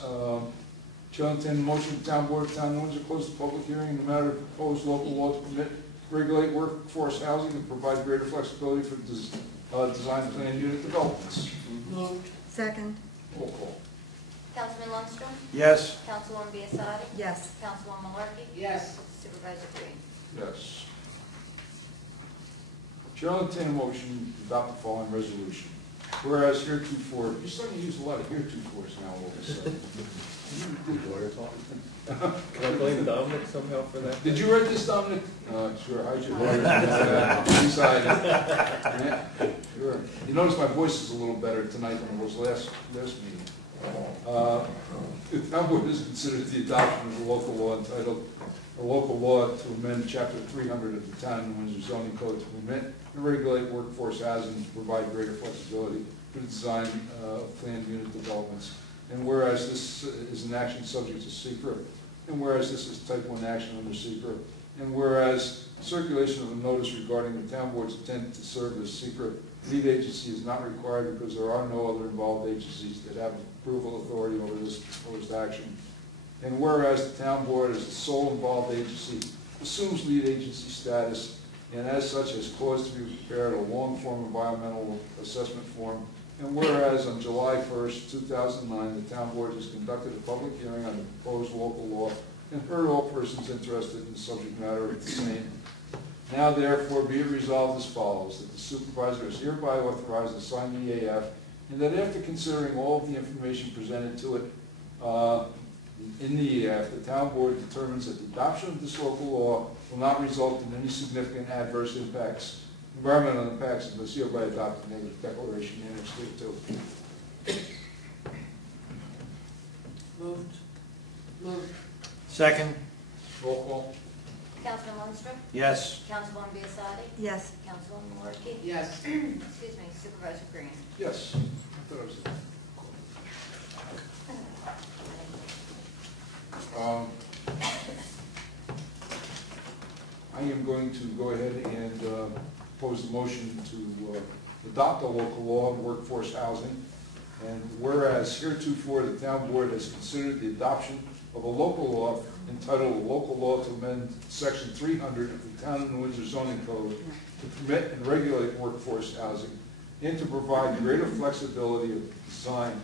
Chair, entertain a motion of the Town Board of Town of Windsor close the public hearing in the matter of proposed local law to permit, regulate workforce housing and provide greater flexibility for design plan unit developments. Moved. Second. Roll call. Councilman Lundstrom? Yes. Councilwoman Biassadi? Yes. Councilwoman Malarkey? Yes. Supervisor Green? Yes. Chair, I'll entertain a motion to adopt the following resolution. Whereas heretofore, you're starting to use a lot of heretofores now all of a sudden. Can I blame Dominic somehow for that? Did you write this, Dominic? Sure, how'd you write it? Beside it. Yeah, sure. You notice my voice is a little better tonight than it was last meeting. The town board has considered the adoption of a local law entitled a local law to amend Chapter 300 of the Town of Windsor zoning code to permit and regulate workforce housing to provide greater flexibility for the design of planned unit developments. And whereas this is an action subject to secret, and whereas this is type 1 action under secret, and whereas circulation of a notice regarding the town board's intent to serve as secret lead agency is not required because there are no other involved agencies that have approval authority over this proposed action. And whereas the town board as the sole involved agency assumes lead agency status and as such has caused to be prepared a long-form environmental assessment form. And whereas on July 1st, 2009, the town board has conducted a public hearing on the proposed local law and heard all persons interested in the subject matter of the same. Now therefore be it resolved as follows, that the supervisor is hereby authorized to sign the EAF, and that after considering all of the information presented to it in the EAF, the town board determines that the adoption of this local law will not result in any significant adverse impacts, environmental impacts, and does hereby adopt a negative declaration annexed hereto. Moved. Second. Roll call. Councilman Lundstrom? Yes. Councilwoman Biassadi? Yes. Councilwoman Markey? Yes. Excuse me, Supervisor Green? Yes. I thought I was I am going to go ahead and propose the motion to adopt a local law on workforce housing. And whereas heretofore the town board has considered the adoption of a local law entitled a local law to amend section 300 of the Town of New Windsor zoning code to permit and regulate workforce housing and to provide greater flexibility of design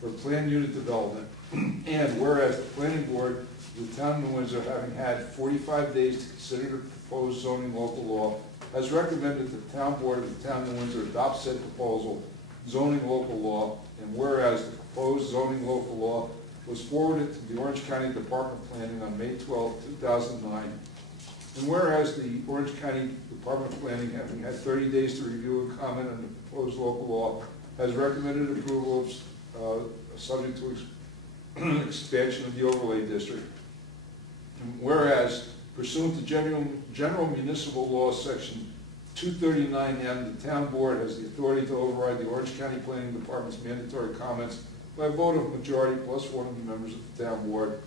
for planned unit development. And whereas the planning board of the Town of New Windsor, having had 45 days to consider the proposed zoning local law, has recommended that the town board of the Town of New Windsor adopt said proposal zoning local law. And whereas the proposed zoning local law was forwarded to the Orange County Department of Planning on May 12, 2009. And whereas the Orange County Department of Planning, having had 30 days to review and comment on the proposed local law, has recommended approval of subject to expansion of the overlay district. And whereas pursuant to general municipal law section 239M, the town board has the authority to override the Orange County Planning Department's mandatory comments by a vote of majority plus one of the members of the town board.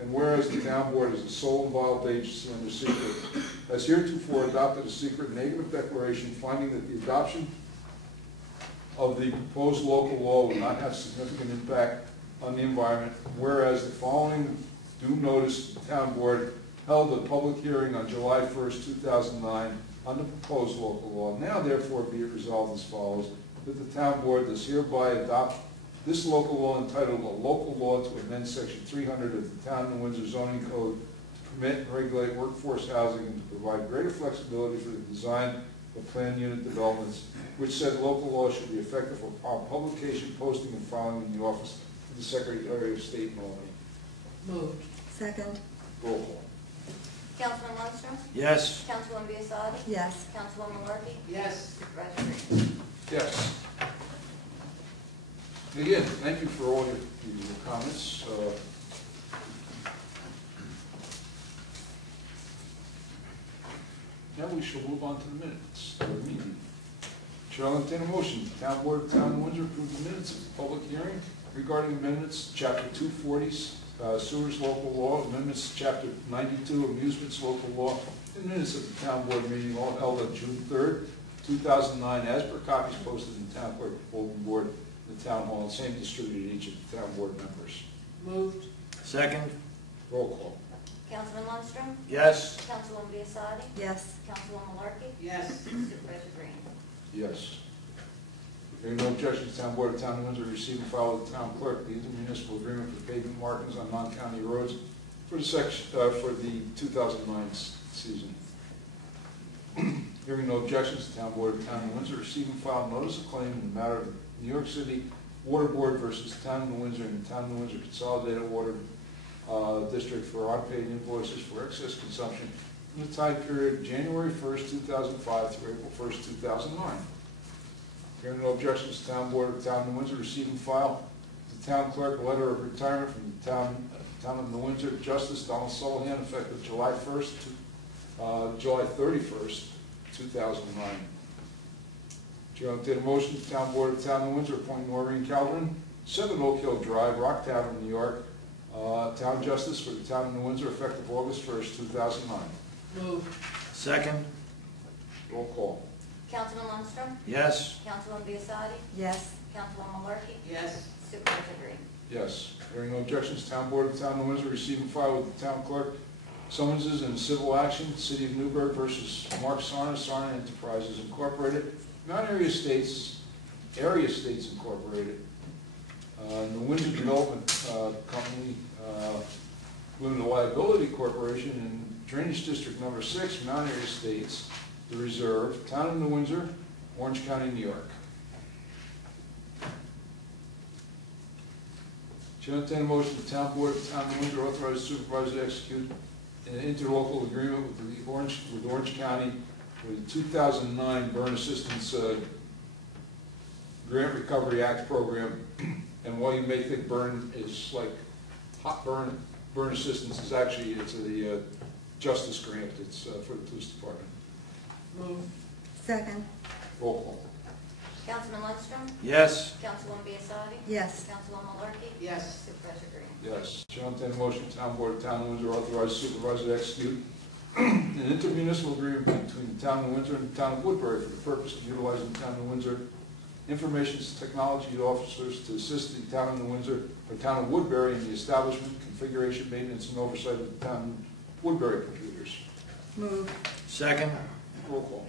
And whereas the town board is the sole involved agency under secret, has heretofore adopted a secret negative declaration finding that the adoption of the proposed local law will not have significant impact on the environment. Whereas the following due notice, the town board held a public hearing on July 1st, 2009 on the proposed local law. Now therefore be it resolved as follows, that the town board does hereby adopt this local law entitled a local law to amend section 300 of the Town of New Windsor zoning code to permit and regulate workforce housing and to provide greater flexibility for the design of planned unit developments, which said local law should be effective upon publication, posting, and filing in the office of the Secretary of State and Albany. Moved. Second. Roll call. Councilman Lundstrom? Yes. Councilwoman Biassadi? Yes. Councilwoman Markey? Yes. Supervisor Green? Yes. Again, thank you for all your comments. Now we shall move on to the minutes of the meeting. Chair will entertain a motion. The Town Board of Town of Windsor approve the minutes of the public hearing regarding amendments, Chapter 240, Sewers Local Law, amendments, Chapter 92, Amusements Local Law, and minutes of the Town Board meeting all held on June 3rd, 2009, as per copies posted in the Town Clerk Bulletin Board in the Town Hall, and same distributed to each of the Town Board members. Moved. Second. Roll call. Councilman Lundstrom? Yes. Councilwoman Biassadi? Yes. Councilwoman Markey? Yes. Supervisor Green? Yes. Hearing no objections, Town Board of Town of Windsor receive and file with the Town Clerk the intermunicipal agreement for pavement markings on non-county roads for the for the 2009 season. Hearing no objections, the Town Board of Town of Windsor receive and file notice of claim in the matter of New York City Water Board versus Town of New Windsor and the Town of New Windsor Consolidated Water District for unpaid invoices for excess consumption in the time period January 1st, 2005 through April 1st, 2009. Hearing no objections, the Town Board of Town of New Windsor receive and file the Town Clerk a letter of retirement from the Town of New Windsor Justice Donald Sullivan effective July 1st to July 31st, 2009. Chair will entertain a motion, the Town Board of the Town of Windsor appoint Noreen Calvin, 7 Oak Hill Drive, Rock Tavern, New York, Town Justice for the Town of New Windsor, effective August 1st, 2009. Move. Second. Roll call. Councilman Lundstrom? Yes. Councilwoman Biassadi? yes, Councilwoman Malarkey? Yes. Supervisor Green? Yes. Hearing no objections, Town Board of the Town of Windsor receive and file with the Town Clerk summonses in civil action, City of Newburgh versus Mark Sarna, Sarna Enterprises Incorporated, Mount Area Estates Incorporated, the Windsor Development Company, Limited Liability Corporation, and Drainage District Number 6, Mount Area Estates, the Reserve, Town of New Windsor, Orange County, New York. Chair will entertain a motion, the Town Board of the Town of New Windsor authorize the supervisor to execute an interlocal agreement with Orange County for the 2009 Burn Assistance Grant Recovery Act program. And while you may think burn is like hot burn assistance is actually, it's a justice grant. It's for the police department. Move. second, Roll call. Councilman Lundstrom? Yes. Councilwoman Biassadi? yes, Councilwoman Malarkey? Yes. Supervisor Green? Yes. Chair will entertain a motion, Town Board of Town of Windsor authorize supervisor to execute an intermunicipal agreement between the Town of Windsor and the Town of Woodbury for the purpose of utilizing the Town of Windsor information technology officers to assist the Town of New Windsor or Town of Woodbury in the establishment, configuration, maintenance, and oversight of the Town of Woodbury computers. move, Second. Roll call.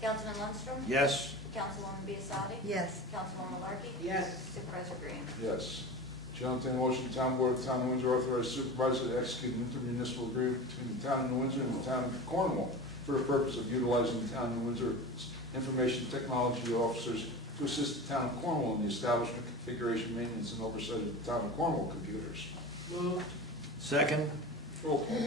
Councilman Lundstrom? Yes. Councilwoman Biassadi? yes, Councilwoman Malarkey? Yes. Supervisor Green? Yes. Chair will entertain a motion, the Town Board of the Town of Windsor authorize supervisor to execute an intermunicipal agreement between the Town of New Windsor and the Town of Cornwall for the purpose of utilizing the Town of New Windsor information technology officers to assist the Town of Cornwall in the establishment, configuration, maintenance, and oversight of the Town of Cornwall computers. Move. Second. Roll call.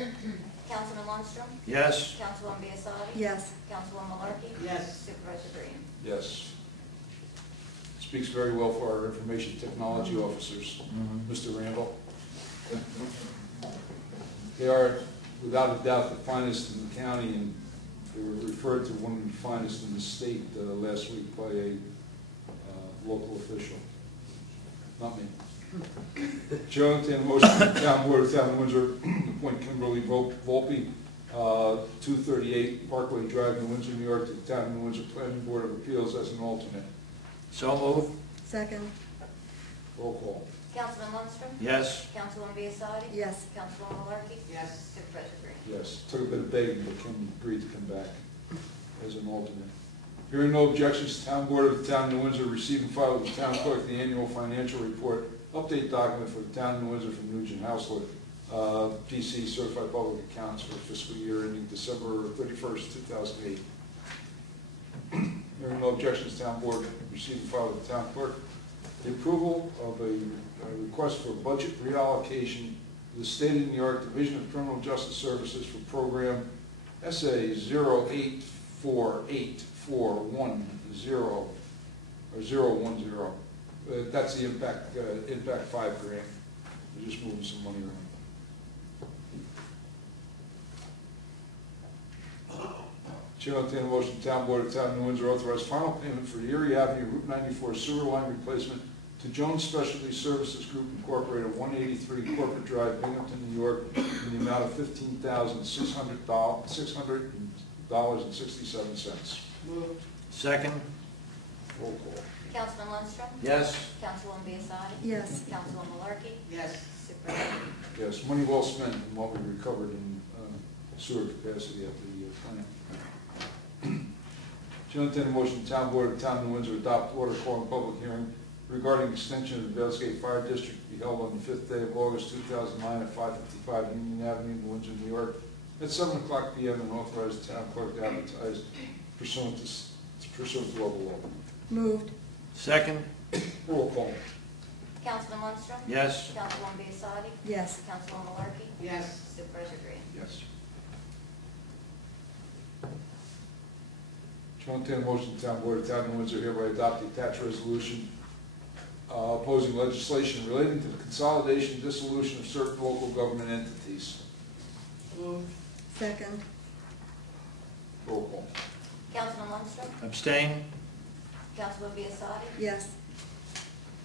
Councilman Lundstrom? Yes. Councilwoman Biassadi? yes, Councilwoman Malarkey? Yes. Supervisor Green? Yes. Speaks very well for our information technology officers, Mr. Randall. They are, without a doubt, the finest in the county, and they were referred to one of the finest in the state last week by a local official. Not me. Chair will entertain a motion for the Town Board of Town of Windsor appoint Kimberly Volpe, 238 Parkway Drive, New Windsor, New York, to the Town of New Windsor Planning Board of Appeals as an alternate. So move. second, Roll call. Councilman Lundstrom? Yes. Councilwoman Biassadi? yes, Councilwoman Malarkey? Yes. Supervisor Green? Yes, took a bit of begging, but Kim agreed to come back as an alternate. Hearing no objections, the Town Board of the Town of New Windsor receive and file with the Town Clerk the annual financial report update document for the Town of New Windsor from Nugent Household, PC Certified Public Accounts for fiscal year ending December 31st, 2008. Hearing no objections, Town Board receive and file with the Town Clerk the approval of a request for budget reallocation to the State of New York Division of Criminal Justice Services for program SA 08484110 or 010. That's the Impact 5 grant. We're just moving some money around. Chair will entertain a motion, Town Board of Town of New Windsor authorize final payment for Erie Avenue Route 94 sewer line replacement to Jones Specialty Services Group Incorporated, 183 Corporate Drive, Binghamton, New York, in the amount of $15,600.67. Move. Second. Roll call. Councilman Lundstrom? Yes. Councilwoman Biassadi? yes, Councilwoman Malarkey? Yes. Supervisor Green? Yes, money well spent in what we recovered in sewer capacity at the plant. Chair will entertain a motion, Town Board of the Town of New Windsor adopt order calling public hearing regarding extension of the Bellsgate Fire District to be held on the 5th day of August 2009 at 555 Union Avenue, New Windsor, New York, at 7 o'clock p.m. and authorize the Town Clerk to advertise pursuant to local law. moved, Second. Roll call. Councilman Lundstrom? Yes. Councilwoman Biassadi? yes, Councilwoman Malarkey? Yes. Supervisor Green? Yes. Chair will entertain a motion, the Town Board of Town of New Windsor hereby adopt the attached resolution opposing legislation relating to the consolidation and dissolution of certain local government entities. Move. second, Roll call. Councilman Lundstrom? Abstain. Councilwoman Biassadi? Yes.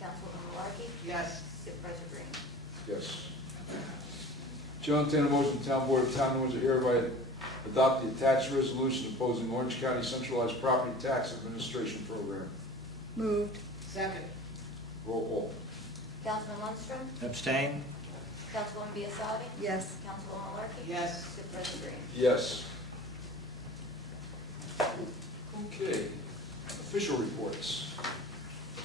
Councilwoman Malarkey? Yes. Supervisor Green? Yes. Chair will entertain a motion, the town board of Town of Windsor hereby adopt the attached resolution opposing Orange County Centralized Property Tax Administration Program. Moved. Second. Roll call. Councilman Lundstrom? Abstain? Councilwoman Biassadi? Yes. Councilwoman Malarkey? Yes. Supervisor Green? Yes. Okay. Official reports.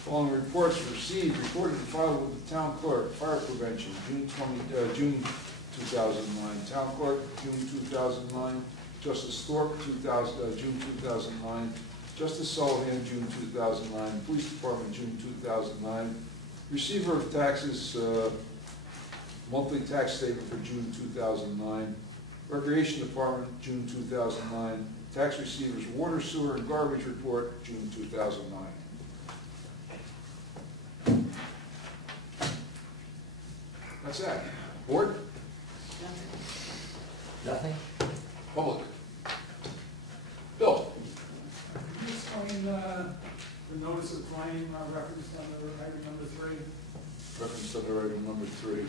Following reports received, recorded and filed with the town clerk. Fire prevention, June 2009. Town clerk, June 2009. Justice Thorpe, June 2009. Justice Sullivan, June 2009. Police Department, June 2009. Receiver of taxes, monthly tax statement for June 2009. Recreation Department, June 2009. Tax receivers, water, sewer, and garbage report, June 2009. That's that. Board? Nothing? Public? Bill? Can you explain the notice of claim referenced under item number 3? Reference under item number 3.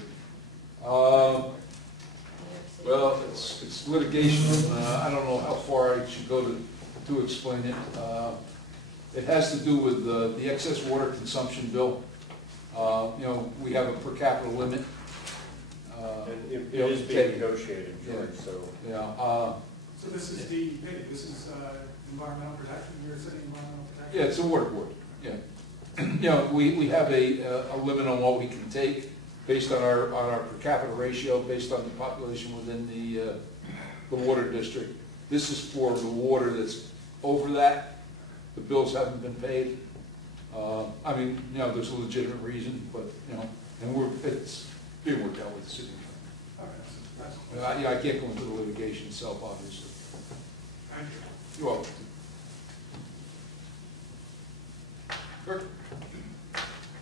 Well, it's litigation. I don't know how far I should go to explain it. It has to do with the excess water consumption bill. You know, we have a per capita limit. And it you know, is being negotiated, George, Yeah. so. Yeah, So this is DEP, this is environmental protection, you're saying environmental protection? yeah, it's a water board, yeah. You know, we have a limit on what we can take based on our per capita ratio, based on the population within the water district. This is for the water that's over that. The bills haven't been paid. I mean, you know, there's a legitimate reason, but, you know, and it's being worked out with the city. Okay, that's, I can't go into the litigation itself, obviously. thank you. You're welcome. Kirk?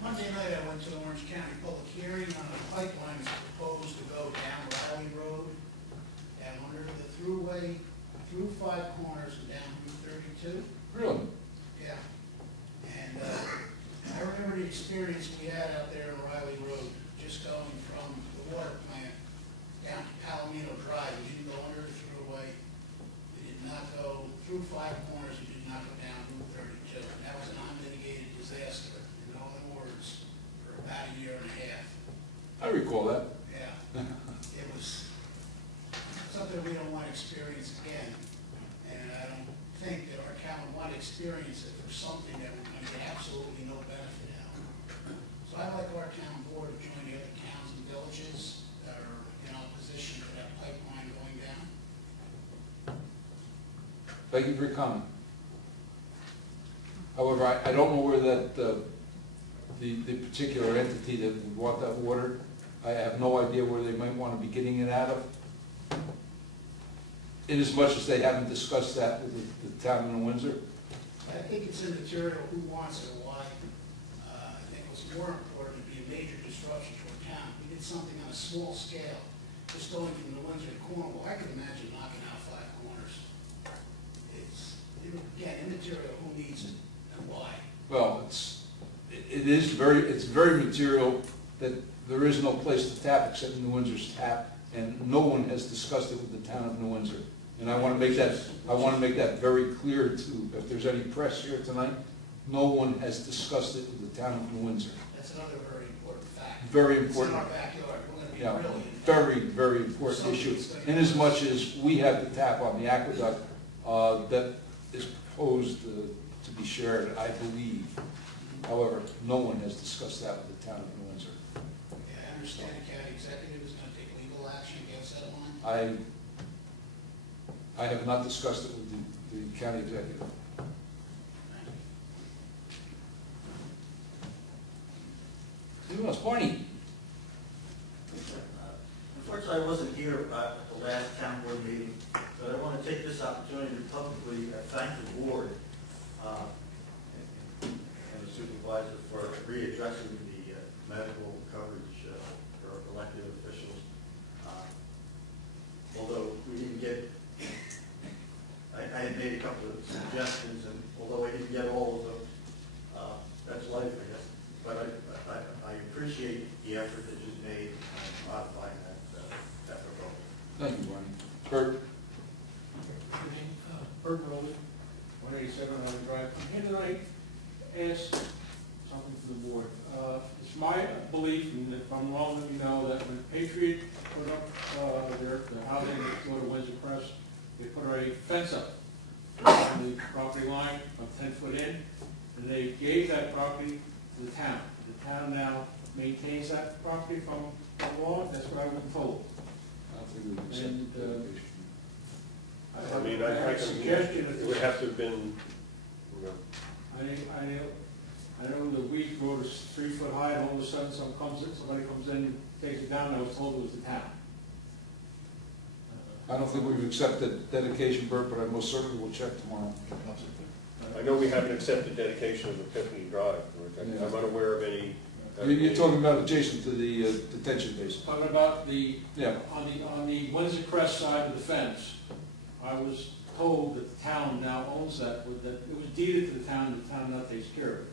Monday night, I went to the Orange County public hearing on a pipeline that's proposed to go down Riley Road and under the throughway, through Five Corners and down Route 32. Really? Yeah. And I remember the experience we had out there on Riley Road, just going from the water plant down to Palomino Drive. We didn't go under the throughway. We did not go through Five Corners. We did not go down Route 32. And that was an unmitigated disaster, in all the words, for about a year and a half. I recall that. Yeah. It was something we don't want to experience again. And I don't think that our town would want to experience it for something that we're going to get absolutely no benefit out of. So I'd like our town board to join the other towns and villages that are in opposition to that pipeline going down. Thank you for your comment. However, I don't know where that, the particular entity that would want that water, I have no idea where they might want to be getting it out of. Inasmuch as they haven't discussed that with the town of Windsor. I think it's immaterial who wants it or why. I think what's more important would be a major disruption to our town. We did something on a small scale, just going from the Windsor to Cornwall. I could imagine knocking out Five Corners. It's, again, immaterial who needs it and why. Well, it's very material that there is no place to tap except New Windsor's tap, and no one has discussed it with the town of New Windsor. And I want to make that very clear to, if there's any press here tonight, no one has discussed it with the town of New Windsor. That's another very important fact. Very important. It's in our backyard. We're going to be Yeah, really. very, very important issue. Inasmuch as we have the tap on the aqueduct that is proposed to be shared, I believe. However, no one has discussed that with the town of New Windsor. Yeah, I understand the county executive is going to take legal action against that line. I have not discussed it with the county executive. Anyone else? Barney? Unfortunately, I wasn't here at the last town board meeting, but I want to take this opportunity to publicly thank the board and the supervisor for readdressing the medical coverage for elected officials. Although we didn't get, I had made a couple of suggestions, and although I didn't get all of them, Bert? Bert Rowley, 187 Island Drive. I'm here tonight to ask something to the board. It's my belief, and if I'm wrong, let me know, that when Patriot put up the housing next door to Windsor Crest, they put a fence up on the property line of 10 foot in, and they gave that property to the town. The town now maintains that property from the law. That's what I've been told. I don't think we can accept And, the dedication. I mean, I have a can, suggestion. it would have to have been, you know, I know the weed grow is 3 foot high, and all of a sudden somebody comes in and takes it down. I was told it was the town. I don't think we've accepted dedication, Bert, but I most certainly will check tomorrow. I know we haven't accepted dedication of Epiphany Drive. I'm Yeah. unaware of any. You're talking about adjacent to the detention basin? Talking about Yeah. on the Windsor Crest side of the fence, I was told that the town now owns that, that it was deeded to the town now takes care of it.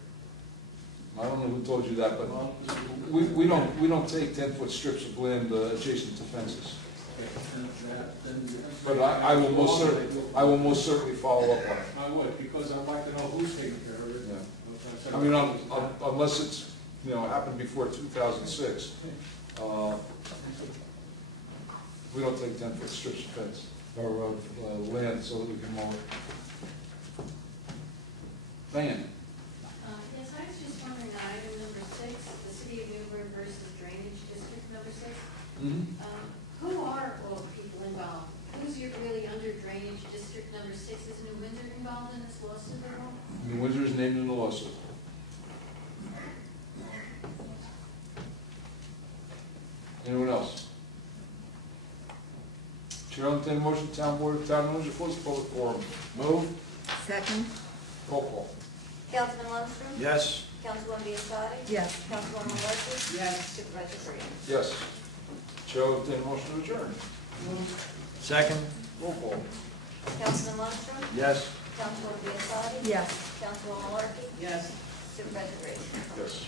I don't know who told you that, but Well, we don't take 10-foot strips of land adjacent to fences. But I will most certainly follow up on it. I would, because I'd like to know who's taking care of it. Yeah. I mean, unless it's, happened before 2006, we don't take 10-foot strips of fence, or land so that we can mow it. Van? Yes, I was just wondering, on item number 6, the City of Newburgh versus Drainage District number 6. Who are all the people involved? Who's really under Drainage District number 6? Is New Windsor involved in this lawsuit at all? New Windsor is named in the lawsuit. Anyone else? Chair will entertain a motion, town board of town manager, close the public forum. Move. Second. Roll call. Councilman Lundstrom? Yes. Councilwoman Biassiatti? Yes. Councilwoman Perkins? Yes. Supervisor Green? Yes. Chair will entertain a motion to adjourn. Second. Roll call. Councilman Lundstrom? Yes. Councilwoman Biassiatti? Yes. Councilwoman Markey? Yes. Supervisor Green? Yes.